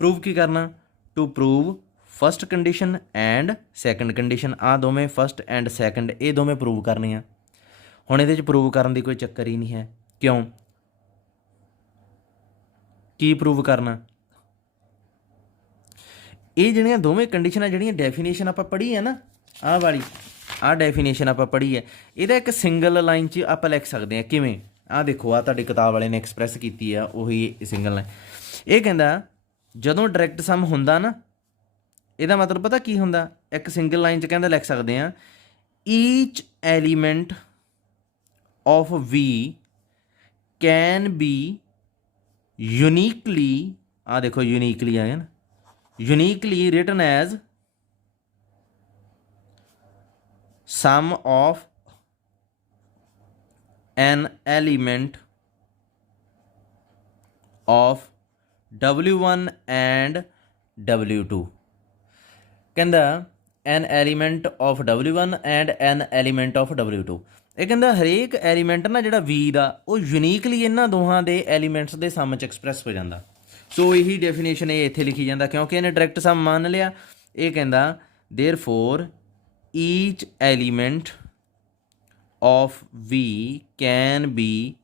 ਪ੍ਰੂਵ ਕੀ ਕਰਨਾ to prove first condition and second condition ਆ ਦੋਵੇਂ ਫਸਟ ਐਂਡ ਸੈਕੰਡ ਇਹ ਦੋਵੇਂ prove ਕਰਨੇ ਆ ਹੁਣ ਇਹਦੇ 'ਚ ਪ੍ਰੂਵ ਕਰਨ ਦੀ ਕੋਈ ਚੱਕਰ ਹੀ ਨਹੀਂ ਹੈ ਕਿਉਂ ਕੀ ਪ੍ਰੂਵ ਕਰਨਾ ਇਹ ਜਿਹੜੀਆਂ ਦੋਵੇਂ ਕੰਡੀਸ਼ਨਾਂ ਜਿਹੜੀਆਂ ਡੈਫੀਨੇਸ਼ਨ ਆਪਾਂ ਪੜ੍ਹੀ ਹੈ ਨਾ ਆਹ ਵਾਲੀ ਆਹ ਡੈਫੀਨੇਸ਼ਨ ਆਪਾਂ ਪੜ੍ਹੀ ਹੈ ਇਹਦਾ ਇੱਕ ਸਿੰਗਲ ਲਾਈਨ 'ਚ ਆਪਾਂ ਲਿਖ ਸਕਦੇ ਹਾਂ ਕਿਵੇਂ ਆਹ ਦੇਖੋ ਆਹ ਤੁਹਾਡੀ ਕਿਤਾਬ ਵਾਲੇ ਨੇ ਐਕਸਪ੍ਰੈਸ ਕੀਤੀ ਆ ਉਹੀ ਸਿੰਗਲ ਲਾਈਨ ਇਹ ਕਹਿੰਦਾ ਜਦੋਂ ਡਾਇਰੈਕਟ ਸਮ ਹੁੰਦਾ ਨਾ ਇਹਦਾ ਮਤਲਬ ਪਤਾ ਕੀ ਹੁੰਦਾ ਇੱਕ ਸਿੰਗਲ ਲਾਈਨ 'ਚ ਕਹਿੰਦਾ ਲਿਖ ਸਕਦੇ ਹਾਂ each element of V can be uniquely ਆਹ ਦੇਖੋ ਯੂਨੀਕਲੀ ਆਇਆ ਨਾ uniquely written as sum of an element of W1 and W2 ਕਹਿੰਦਾ an element of W1 and an element of W2 ਇਹ ਕਹਿੰਦਾ ਹਰੇਕ ਐਲੀਮੈਂਟ ਨਾ ਜਿਹੜਾ V ਦਾ ਉਹ ਯੂਨੀਕਲੀ ਇਹਨਾਂ ਦੋਹਾਂ ਦੇ ਐਲੀਮੈਂਟਸ ਦੇ ਸਮ 'ਚ ਐਕਸਪ੍ਰੈਸ ਹੋ ਜਾਂਦਾ ਸੋ ਇਹੀ ਡੈਫੀਨੇਸ਼ਨ ਇਹ ਇੱਥੇ ਲਿਖੀ ਜਾਂਦਾ ਕਿਉਂਕਿ ਇਹਨੇ ਡਾਇਰੈਕਟ ਸਮ ਮੰਨ ਲਿਆ ਇਹ ਕਹਿੰਦਾ therefore each element of V can be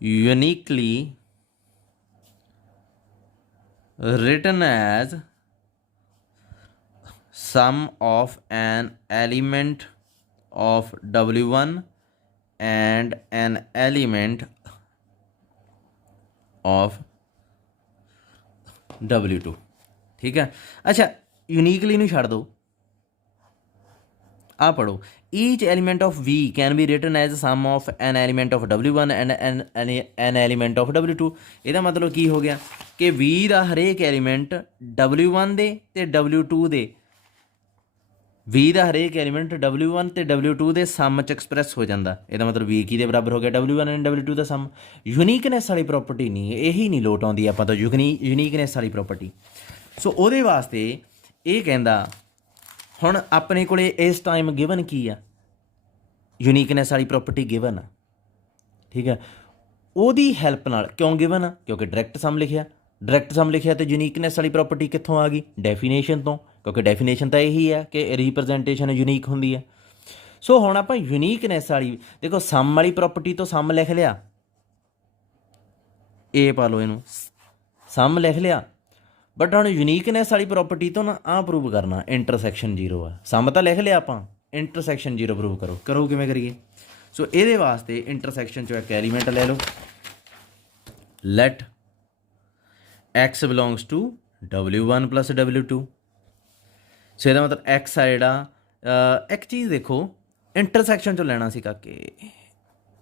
uniquely written as sum of an element of W1 and an element of W2 ठीक है अच्छा यूनिकली ਨੂੰ ਛੱਡ ਦਿਓ ਆ ਪੜੋ each element of V can be written as sum of an element of W1 and an element of W2 ਇਹਦਾ ਮਤਲਬ ਕੀ ਹੋ ਗਿਆ ਕਿ V ਦਾ ਹਰੇਕ ਐਲੀਮੈਂਟ W1 ਦੇ ਤੇ W2 ਦੇ V ਦਾ ਹਰੇਕ ਐਲੀਮੈਂਟ W1 ਤੇ W2 ਦੇ ਸਮ 'ਚ ਐਕਸਪ੍ਰੈਸ ਹੋ ਜਾਂਦਾ ਇਹਦਾ ਮਤਲਬ V ਕੀ ਦੇ ਬਰਾਬਰ ਹੋ ਗਿਆ W1 ਐਂਡ W2 ਦਾ ਸਮ ਯੂਨੀਕਨੈਸ ਵਾਲੀ ਪ੍ਰੋਪਰਟੀ ਨਹੀਂ ਇਹੀ ਨਹੀਂ ਲੋਟ ਆਉਂਦੀ ਆਪਾਂ ਤਾਂ ਯੂਨੀਕਨੈਸ ਵਾਲੀ ਪ੍ਰੋਪਰਟੀ ਸੋ ਉਹਦੇ ਵਾਸਤੇ ਇਹ ਕਹਿੰਦਾ ਹੁਣ ਆਪਣੇ ਕੋਲੇ ਇਸ ਟਾਈਮ ਗਿਵਨ ਕੀ ਆ ਯੂਨੀਕਨੈਸ ਵਾਲੀ ਪ੍ਰੋਪਰਟੀ ਗਿਵਨ ਆ ਠੀਕ ਹੈ ਉਹਦੀ ਹੈਲਪ ਨਾਲ ਕਿਉਂ ਗਿਵਨ ਆ ਕਿਉਂਕਿ ਡਾਇਰੈਕਟ ਸਮ ਲਿਖਿਆ ਤੇ ਯੂਨੀਕਨੈਸ ਵਾਲੀ ਪ੍ਰੋਪਰਟੀ ਕਿੱਥੋਂ ਆ ਗਈ ਡੈਫੀਨੇਸ਼ਨ ਤੋਂ ਕਿਉਂਕਿ ਡੈਫੀਨੇਸ਼ਨ ਤਾਂ ਇਹੀ ਹੈ ਕਿ ਰੀਪ੍ਰਜੈਂਟੇਸ਼ਨ ਯੂਨੀਕ ਹੁੰਦੀ ਹੈ ਸੋ ਹੁਣ ਆਪਾਂ ਯੂਨੀਕਨੈਸ ਵਾਲੀ ਦੇਖੋ ਸਮ ਵਾਲੀ ਪ੍ਰੋਪਰਟੀ ਤੋਂ ਸਮ ਲਿਖ ਲਿਆ ਇਹ ਪਾ ਲਓ ਇਹਨੂੰ ਸਮ ਲਿਖ ਲਿਆ ਬਟ ਹੁਣ ਯੂਨੀਕਨੈਸ ਵਾਲੀ ਪ੍ਰੋਪਰਟੀ ਤੋਂ ਨਾ ਆਹ ਪ੍ਰੂਵ ਕਰਨਾ ਇੰਟਰਸੈਕਸ਼ਨ 0 ਆ ਸਮ ਤਾਂ ਲਿਖ ਲਿਆ ਆਪਾਂ ਇੰਟਰਸੈਕਸ਼ਨ 0 ਪ੍ਰੂਵ ਕਰੋ ਕਿਵੇਂ ਕਰੀਏ ਸੋ ਇਹਦੇ ਵਾਸਤੇ ਇੰਟਰਸੈਕਸ਼ਨ 'ਚੋਂ ਇੱਕ ਐਲੀਮੈਂਟ ਲੈ ਲਓ let x belongs to W1 plus W2 so ਇਹਦਾ ਮਤਲਬ x ਆ ਜਿਹੜਾ ਇੱਕ ਚੀਜ਼ ਦੇਖੋ ਇੰਟਰਸੈਕਸ਼ਨ 'ਚੋਂ ਲੈਣਾ ਸੀ ਕਾਕੇ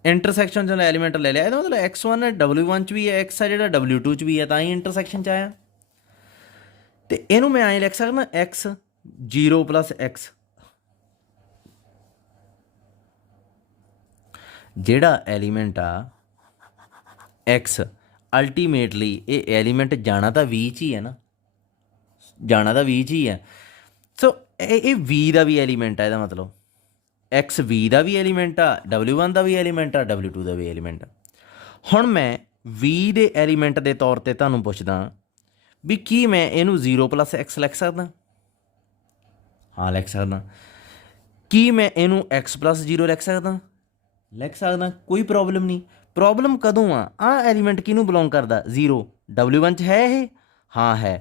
ਇੰਟਰਸੈਕਸ਼ਨ 'ਚੋਂ ਐਲੀਮੈਂਟ ਲੈ ਲਿਆ ਇਹਦਾ ਮਤਲਬ x1 W1 'ਚ ਵੀ ਹੈ x ਆ ਜਿਹੜਾ W2 'ਚ ਵੀ ਹੈ ਤਾਂ ਹੀ ਇੰਟਰਸੈਕਸ਼ਨ 'ਚ ਆਇਆ तो इनू मैं ऐ लिख सकदा एक्स 0 प्लस एक्स, जिहड़ा एलीमेंट आ एक्स अल्टीमेटली ये एलीमेंट जाना तो वी च ही है ना, जाना तो वी च ही है। सो ये वी का भी एलीमेंट है, ਇਹਦਾ मतलब एक्स वी का भी एलीमेंट आ, W1 का भी एलीमेंट आ, W2 का भी एलीमेंट आ। हुण मैं वी के एलीमेंट के तौर पर तुहानूं पुछदा भी की मैं इनू 0 प्लस एक्स लिख सकदा? हाँ लिख सकदा। की मैं इनू एक्स प्लस 0 लिख सकदा? लिख सकदा, कोई प्रॉब्लम नहीं। प्रॉब्लम कदों आ एलीमेंट किनू बिलोंग करदा? 0 W1 च है ये? हाँ है।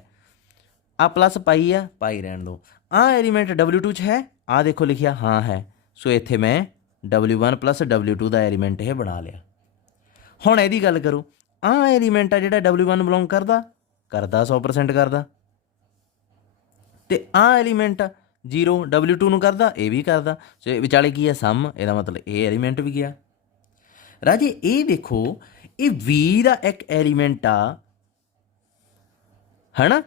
आ प्लस पाई आ, पाई रहन दो। आ एलीमेंट W2 च है? आ देखो लिखिया हाँ है। सो इत्थे मैं W1 प्लस W2 का एलीमेंट ये बना लिया। हुण इहदी गल करो, आ एलीमेंट आ जिहड़ा W1 बिलोंग करदा, करदा 100% करदा, ते आ एलीमेंट 0 W2 नूं करदा, ये भी करदा। सो ये विचाले की है सम, ਇਹਦਾ मतलब ये एलीमेंट भी गया। राजे ये देखो, ये V का एक एलीमेंट आ, है ना,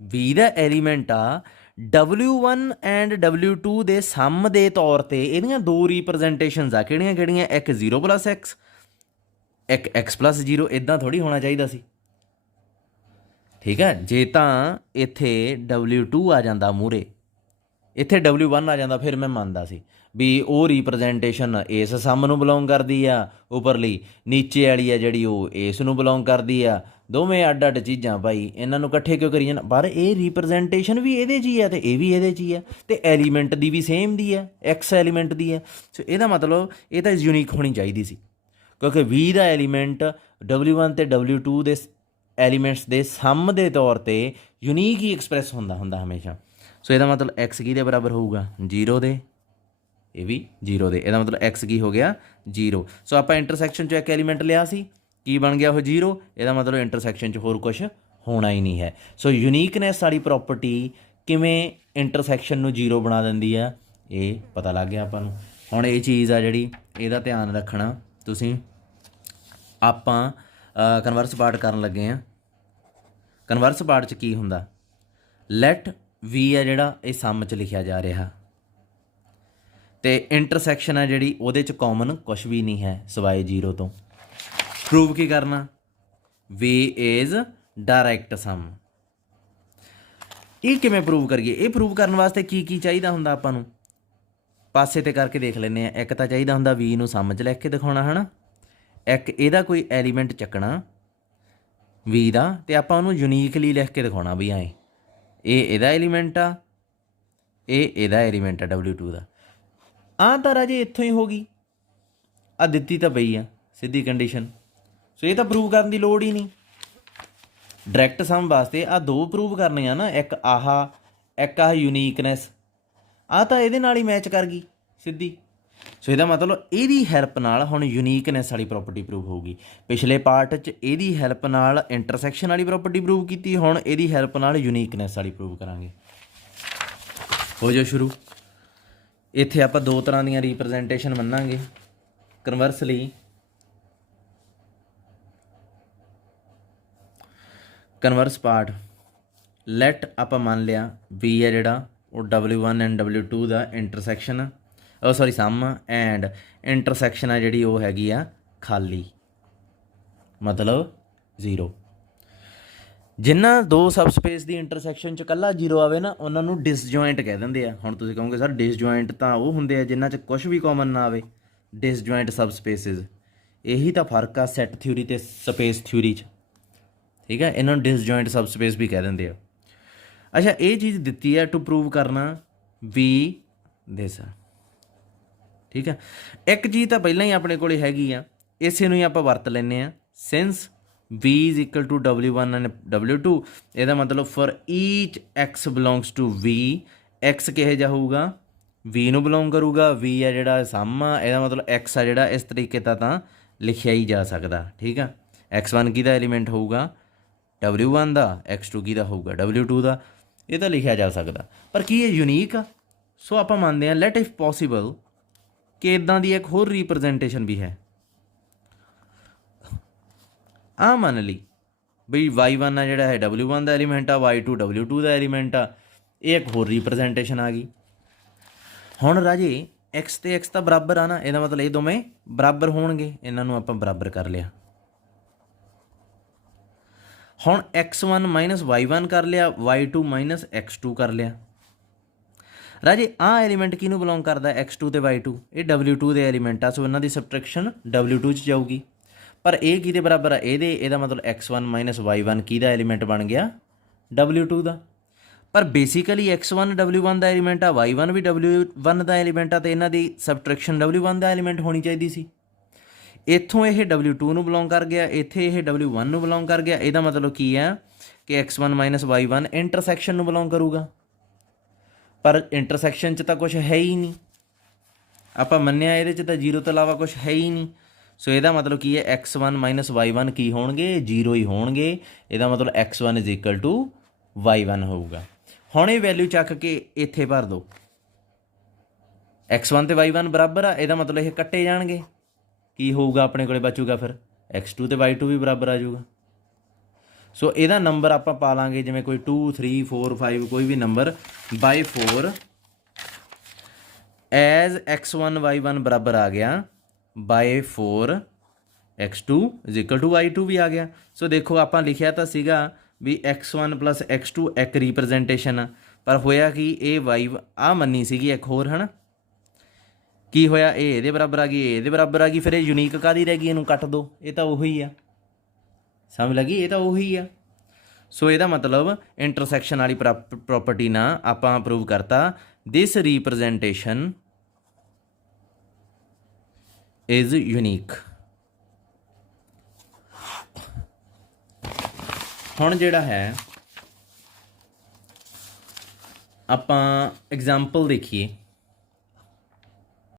V का element uh W1 and W2 के सम के तौर पर ਇਹਦੀਆਂ दो रिप्रजेंटेशनस आ, ਕਿਹੜੀਆਂ ਕਿਹੜੀਆਂ? एक 0 प्लस एक्स, एक एक्स प्लस 0। इदां थोड़ी होना चाहिए सी, ठीक है। जे तां इत्थे W2 आ जांदा मूहरे, इत्थे W1 आ जांदा, फिर मैं ਮੰਨਦਾ ਸੀ भी वो रिप्रजेंटेशन इस सम ਨੂੰ ਬਿਲੋਂਗ ਕਰਦੀ ਆ, ਉਪਰਲੀ ਨੀਚੇ ਵਾਲੀ ਆ ਜਿਹੜੀ ਉਹ ਇਸ ਨੂੰ ਬਿਲੋਂਗ ਕਰਦੀ ਆ। ਦੋਵੇਂ ਅੱਡ ਅੱਡ ਚੀਜ਼ਾਂ ਭਾਈ, ਇਹਨਾਂ ਨੂੰ ਇਕੱਠੇ ਕਿਉਂ ਕਰੀ ਜਾਣਾ? ਪਰ ਇਹ ਰਿਪਰੈਜ਼ੈਂਟੇਸ਼ਨ ਵੀ ਇਹਦੇ 'ਚ ਹੀ ਆ ਤੇ ਇਹ ਵੀ ਇਹਦੇ 'ਚ ਹੀ ਆ, ਤੇ ਐਲੀਮੈਂਟ ਦੀ ਵੀ ਸੇਮ ਦੀ ਆ, ਐਕਸ ਐਲੀਮੈਂਟ ਦੀ ਆ। ਸੋ ਇਹਦਾ ਮਤਲਬ ਇਹ ਤਾਂ ਯੂਨੀਕ ਹੋਣੀ ਚਾਹੀਦੀ ਸੀ, ਕਿਉਂਕਿ 20 ਦਾ ਐਲੀਮੈਂਟ W1 ਤੇ W2 ਦੇ ਐਲੀਮੈਂਟਸ ਦੇ ਸਮ ਦੇ ਤੌਰ 'ਤੇ ਯੂਨੀਕ ਹੀ ਐਕਸਪ੍ਰੈਸ ਹੁੰਦਾ ਹਮੇਸ਼ਾ। ਸੋ ਇਹਦਾ ਮਤਲਬ ਐਕਸ ਕਿਹਦੇ ਬਰਾਬਰ ਹੋਊਗਾ? 0 ਦੇ, ये भी 0 ਦੇ। ਇਹਦਾ मतलब x ਕੀ ਹੋ ਗਿਆ? 0। ਸੋ ਆਪਾਂ ਇੰਟਰਸੈਕਸ਼ਨ 'ਚੋਂ ਇੱਕ ਐਲੀਮੈਂਟ ਲਿਆ ਸੀ, ਕੀ ਬਣ ਗਿਆ ਉਹ? 0। ਇਹਦਾ मतलब ਇੰਟਰਸੈਕਸ਼ਨ 'ਚ ਹੋਰ ਕੁਝ ਹੋਣਾ ਹੀ ਨਹੀਂ ਹੈ। ਸੋ ਯੂਨੀਕਨੈਸ ਵਾਲੀ ਪ੍ਰੋਪਰਟੀ ਕਿਵੇਂ ਇੰਟਰਸੈਕਸ਼ਨ ਨੂੰ 0 ਬਣਾ ਦਿੰਦੀ ਆ, ਇਹ ਪਤਾ ਲੱਗ ਗਿਆ ਆਪਾਂ ਨੂੰ। ਹੁਣ ਇਹ ਚੀਜ਼ ਆ ਜਿਹੜੀ, ਇਹਦਾ ਧਿਆਨ ਰੱਖਣਾ ਤੁਸੀਂ। ਆਪਾਂ ਕਨਵਰਸ ਪਾਰਟ ਕਰਨ ਲੱਗੇ ਆ। ਕਨਵਰਸ ਪਾਰਟ 'ਚ ਕੀ ਹੁੰਦਾ? ਲੈਟ V ਆ ਜਿਹੜਾ, ਇਹ ਸਮ 'ਚ ਲਿਖਿਆ ਜਾ ਰਿਹਾ, ਤੇ ਇੰਟਰਸੈਕਸ਼ਨ ਆ ਜਿਹੜੀ ਉਹਦੇ 'ਚ ਕਾਮਨ ਕੁਛ ਵੀ ਨਹੀਂ ਹੈ ਸਿਵਾਏ 0 ਤੋਂ। ਪ੍ਰੂਵ ਕੀ ਕਰਨਾ? V ਇਜ਼ ਡਾਇਰੈਕਟ ਸਮ। ਇਹ ਕਿਵੇਂ ਪ੍ਰੂਵ ਕਰੀਏ? ਇਹ ਪ੍ਰੂਵ ਕਰਨ ਵਾਸਤੇ ਕੀ ਕੀ ਚਾਹੀਦਾ ਹੁੰਦਾ ਆਪਾਂ ਨੂੰ? ਪਾਸੇ ਤੇ ਕਰਕੇ ਦੇਖ ਲੈਂਦੇ ਆ। ਇੱਕ ਤਾਂ ਚਾਹੀਦਾ ਹੁੰਦਾ V ਨੂੰ ਸਮ 'ਚ ਲਿਖ ਕੇ ਦਿਖਾਉਣਾ, ਹੈ ਨਾ। ਇੱਕ ਇਹਦਾ ਕੋਈ ਐਲੀਮੈਂਟ ਚੱਕਣਾ V ਦਾ, ਤੇ ਆਪਾਂ ਉਹਨੂੰ ਯੂਨੀਕਲੀ ਲਿਖ ਕੇ ਦਿਖਾਉਣਾ ਵੀ ਐਂ ਇਹ ਇਹਦਾ ਐਲੀਮੈਂਟ ਆ, ਇਹ ਇਹਦਾ ਐਲੀਮੈਂਟ ਆ W2 ਦਾ। ਆ ਤਾਂ ਰਾਜੇ ਇੱਥੋਂ ਹੀ ਹੋ ਗਈ, ਆ ਦਿੱਤੀ ਤਾਂ ਪਈ ਆ ਸਿੱਧੀ ਕੰਡੀਸ਼ਨ। ਸੋ ਇਹ ਤਾਂ ਪ੍ਰੂਵ ਕਰਨ ਦੀ ਲੋੜ ਹੀ ਨਹੀਂ। ਡਾਇਰੈਕਟ ਸਮ ਵਾਸਤੇ ਆ ਦੋ ਪ੍ਰੂਵ ਕਰਨੇ ਆ ਨਾ, ਇੱਕ ਆਹ ਯੂਨੀਕਨੈਸ, ਆ ਤਾਂ ਇਹਦੇ ਨਾਲ ਹੀ ਮੈਚ ਕਰ ਗਈ ਸਿੱਧੀ। ਸੋ ਇਹਦਾ ਮਤਲਬ ਇਹਦੀ ਹੈਲਪ ਨਾਲ ਹੁਣ ਯੂਨੀਕਨੈਸ ਵਾਲੀ ਪ੍ਰੋਪਰਟੀ ਪ੍ਰੂਵ ਹੋਊਗੀ। ਪਿਛਲੇ ਪਾਰਟ 'ਚ ਇਹਦੀ ਹੈਲਪ ਨਾਲ ਇੰਟਰਸੈਕਸ਼ਨ ਵਾਲੀ ਪ੍ਰੋਪਰਟੀ ਪ੍ਰੂਵ ਕੀਤੀ, ਹੁਣ ਇਹਦੀ ਹੈਲਪ ਨਾਲ ਯੂਨੀਕਨੈਸ ਵਾਲੀ ਪ੍ਰੂਵ ਕਰਾਂਗੇ। ਹੋ ਜਾਓ ਸ਼ੁਰੂ। ਇੱਥੇ ਆਪਾਂ ਦੋ ਤਰ੍ਹਾਂ ਦੀਆਂ ਰਿਪਰੈਜ਼ੈਂਟੇਸ਼ਨ ਮੰਨਾਂਗੇ ਕਨਵਰਸਲੀ। ਕਨਵਰਸ ਪਾਰਟ, ਲੈਟ ਆਪਾਂ ਮੰਨ ਲਿਆ V ਹੈ ਜਿਹੜਾ ਉਹ W1 ਐਂਡ W2 ਦਾ ਇੰਟਰਸੈਕਸ਼ਨ, ਸਮ ਐਂਡ ਇੰਟਰਸੈਕਸ਼ਨ ਆ ਜਿਹੜੀ ਉਹ ਹੈਗੀ ਆ ਖਾਲੀ, ਮਤਲਬ 0। ਜਿਨ੍ਹਾਂ ਦੋ ਸਬ ਸਪੇਸ ਦੀ ਇੰਟਰਸੈਕਸ਼ਨ 'ਚ ਇਕੱਲਾ 0 ਆਵੇ ਨਾ, ਉਹਨਾਂ ਨੂੰ ਡਿਸਜੁਆਇੰਟ ਕਹਿ ਦਿੰਦੇ ਆ। ਹੁਣ ਤੁਸੀਂ ਕਹੋਗੇ ਸਰ ਡਿਸਜੁਆਇੰਟ ਤਾਂ ਉਹ ਹੁੰਦੇ ਆ ਜਿਨ੍ਹਾਂ 'ਚ ਕੁਛ ਵੀ ਕਾਮਨ ਨਾ ਆਵੇ, ਡਿਸਜੁਆਇੰਟ ਸਬ ਸਪੇਸਿਸ। ਇਹੀ ਤਾਂ ਫਰਕ ਆ ਸੈੱਟ ਥਿਊਰੀ ਤੇ ਸਪੇਸ ਥਿਊਰੀ 'ਚ, ਠੀਕ ਹੈ। ਇਹਨਾਂ ਨੂੰ ਡਿਸਜੁਆਇੰਟ ਸਬ ਸਪੇਸ ਵੀ ਕਹਿ ਦਿੰਦੇ ਆ। ਅੱਛਾ, ਇਹ ਚੀਜ਼ ਦਿੱਤੀ ਹੈ ਟੂ ਪ੍ਰੂਵ ਕਰਨਾ V ਦਿਸ, ਠੀਕ ਹੈ। ਇੱਕ ਚੀਜ਼ ਤਾਂ ਪਹਿਲਾਂ ਹੀ ਆਪਣੇ ਕੋਲ ਹੈਗੀ ਆ, ਇਸੇ ਨੂੰ ਹੀ ਆਪਾਂ ਵਰਤ ਲੈਂਦੇ ਹਾਂ। Since V is equal to W1 and W2, ਇਹਦਾ ਮਤਲਬ for each X belongs to V, X ਕਿਹੋ ਜਿਹਾ ਹੋਊਗਾ? V ਨੂੰ ਬਿਲੋਂਗ ਕਰੂਗਾ। V ਆ ਜਿਹੜਾ ਸਮ ਆ, ਇਹਦਾ ਮਤਲਬ X ਆ ਜਿਹੜਾ ਇਸ ਤਰੀਕੇ ਤਾਂ ਲਿਖਿਆ ਹੀ ਜਾ ਸਕਦਾ, ਠੀਕ ਆ। X1 ਕਿਹਦਾ ਐਲੀਮੈਂਟ ਹੋਊਗਾ? W1 ਦਾ। X2 ਕਿਹਦਾ ਹੋਊਗਾ? W2 ਦਾ। ਇਹ ਤਾਂ ਲਿਖਿਆ ਜਾ ਸਕਦਾ, ਪਰ ਕੀ ਇਹ ਯੂਨੀਕ ਆ? ਸੋ ਆਪਾਂ ਮੰਨਦੇ ਹਾਂ ਲੈਟ ਇਫ ਪੋਸੀਬਲ ਕਿ ਇੱਦਾਂ ਦੀ ਇੱਕ ਹੋਰ ਰਿਪਰੈਜ਼ੈਂਟੇਸ਼ਨ ਵੀ ਹੈ। ਆ ਮੰਨ ਲਈ ਬਈ y1 ਆ ਜਿਹੜਾ ਹੈ w1 ਦਾ ਐਲੀਮੈਂਟ ਆ, y2 w2 ਦਾ ਐਲੀਮੈਂਟ ਆ। ਇਹ ਇੱਕ ਹੋਰ ਰੀਪ੍ਰਜੈਂਟੇਸ਼ਨ ਆ ਗਈ। ਹੁਣ ਰਾਜੇ x ਤੇ x ਤਾਂ ਬਰਾਬਰ ਆ ਨਾ, ਇਹਦਾ ਮਤਲਬ ਇਹ ਦੋਵੇਂ ਬਰਾਬਰ ਹੋਣਗੇ, ਇਹਨਾਂ ਨੂੰ ਆਪਾਂ ਬਰਾਬਰ ਕਰ ਲਿਆ। ਹੁਣ x1 ਮਾਈਨਸ y1 ਕਰ ਲਿਆ, y2 ਮਾਈਨਸ x2 ਕਰ ਲਿਆ। ਰਾਜੇ ਆਹ ਐਲੀਮੈਂਟ ਕਿਹਨੂੰ ਬਿਲੋਂਗ ਕਰਦਾ, x2 ਤੇ y2, ਇਹ w2 ਦੇ ਐਲੀਮੈਂਟ ਆ, ਸੋ ਇਹਨਾਂ ਦੀ ਸਬਟ੍ਰੈਕਸ਼ਨ w2 'ਚ ਜਾਊਗੀ। ਪਰ ਇਹ ਕਿਹਦੇ ਬਰਾਬਰ ਆ, ਇਹਦੇ, ਇਹਦਾ ਮਤਲਬ x1 ਮਾਈਨਸ y1 ਕਿਹਦਾ ਐਲੀਮੈਂਟ ਬਣ ਗਿਆ, w2 ਦਾ। ਪਰ ਬੇਸਿਕਲੀ x1 w1 ਦਾ ਐਲੀਮੈਂਟ ਆ, y1 ਵੀ w1 ਦਾ ਐਲੀਮੈਂਟ ਆ, ਅਤੇ ਇਹਨਾਂ ਦੀ ਸਬਟ੍ਰੈਕਸ਼ਨ w1 ਦਾ ਐਲੀਮੈਂਟ ਹੋਣੀ ਚਾਹੀਦੀ ਸੀ। ਇੱਥੋਂ ਇਹ w2 ਨੂੰ ਬਿਲੋਂਗ ਕਰ ਗਿਆ, ਇੱਥੇ ਇਹ w1 ਨੂੰ ਬਿਲੋਂਗ ਕਰ ਗਿਆ। ਇਹਦਾ ਮਤਲਬ ਕੀ ਆ ਕਿ x1 ਮਾਈਨਸ y1 ਇੰਟਰਸੈਕਸ਼ਨ ਨੂੰ ਬਿਲੋਂਗ ਕਰੂਗਾ, ਪਰ ਇੰਟਰਸੈਕਸ਼ਨ 'ਚ ਤਾਂ ਕੁਛ ਹੈ ਹੀ ਨਹੀਂ। ਆਪਾਂ ਮੰਨਿਆ ਇਹਦੇ 'ਚ ਤਾਂ 0 ਤੋਂ ਇਲਾਵਾ ਕੁਛ ਹੈ ਹੀ ਨਹੀਂ। ਸੋ ਇਹਦਾ ਮਤਲਬ ਕੀ ਹੈ, x1 ਮਾਈਨਸ y1 ਕੀ ਹੋਣਗੇ, 0 ਹੀ ਹੋਣਗੇ। ਇਹਦਾ ਮਤਲਬ x1 is equal to y1 ਹੋਊਗਾ। ਹੁਣ ਇਹ ਵੈਲਿਊ ਚੱਕ ਕੇ ਇੱਥੇ ਭਰ ਦਿਓ, x1 ਤੇ y1 ਬਰਾਬਰ ਆ, ਇਹਦਾ ਮਤਲਬ ਇਹ ਕੱਟੇ ਜਾਣਗੇ। ਕੀ ਹੋਊਗਾ ਆਪਣੇ ਕੋਲੇ ਬਚੂਗਾ ਫਿਰ, x2 ਤੇ y2 ਵੀ ਬਰਾਬਰ ਆ ਜਾਊਗਾ। ਸੋ ਇਹਦਾ ਨੰਬਰ ਆਪਾਂ ਪਾ ਲਾਂਗੇ ਜਿਵੇਂ ਕੋਈ 2 3 4 5 ਕੋਈ ਵੀ ਨੰਬਰ ਬਾਈ 4 ਐਜ਼ x1 y1 ਬਰਾਬਰ ਆ ਗਿਆ by 4 x2 is equal to y2 ਵੀ ਆ ਗਿਆ। ਸੋ ਦੇਖੋ ਆਪਾਂ ਲਿਖਿਆ ਤਾਂ ਸੀਗਾ ਵੀ x1 ਪਲੱਸ x2 ਇੱਕ ਰੀਪ੍ਰਜੈਂਟੇਸ਼ਨ ਆ, ਪਰ ਹੋਇਆ ਕਿ ਇਹ y ਆ ਮੰਨੀ ਸੀਗੀ ਇੱਕ ਹੋਰ, ਹੈ ਨਾ। ਕੀ ਹੋਇਆ, ਇਹ ਇਹਦੇ ਬਰਾਬਰ ਆ ਗਈ, ਇਹ ਇਹਦੇ ਬਰਾਬਰ ਆ ਗਈ। ਫਿਰ ਇਹ ਯੂਨੀਕ ਕਾਹਦੀ ਰਹਿ ਗਈ, ਇਹਨੂੰ ਕੱਟ ਦਿਓ, ਇਹ ਤਾਂ ਉਹੀ ਆ। ਸਮਝ ਲੱਗੀ, ਇਹ ਤਾਂ ਉਹੀ ਆ। ਸੋ ਇਹਦਾ ਮਤਲਬ ਇੰਟਰਸੈਕਸ਼ਨ ਵਾਲੀ ਪ੍ਰੋਪਰਟੀ ਨਾਲ ਆਪਾਂ ਪ੍ਰੂਵ ਕਰਤਾ ਦਿਸ ਰੀਪ੍ਰਜੈਂਟੇਸ਼ਨ ਇਜ਼ ਯੂਨੀਕ। ਹੁਣ ਜਿਹੜਾ ਹੈ ਆਪਾਂ ਐਗਜ਼ਾਮਪਲ ਦੇਖੀਏ।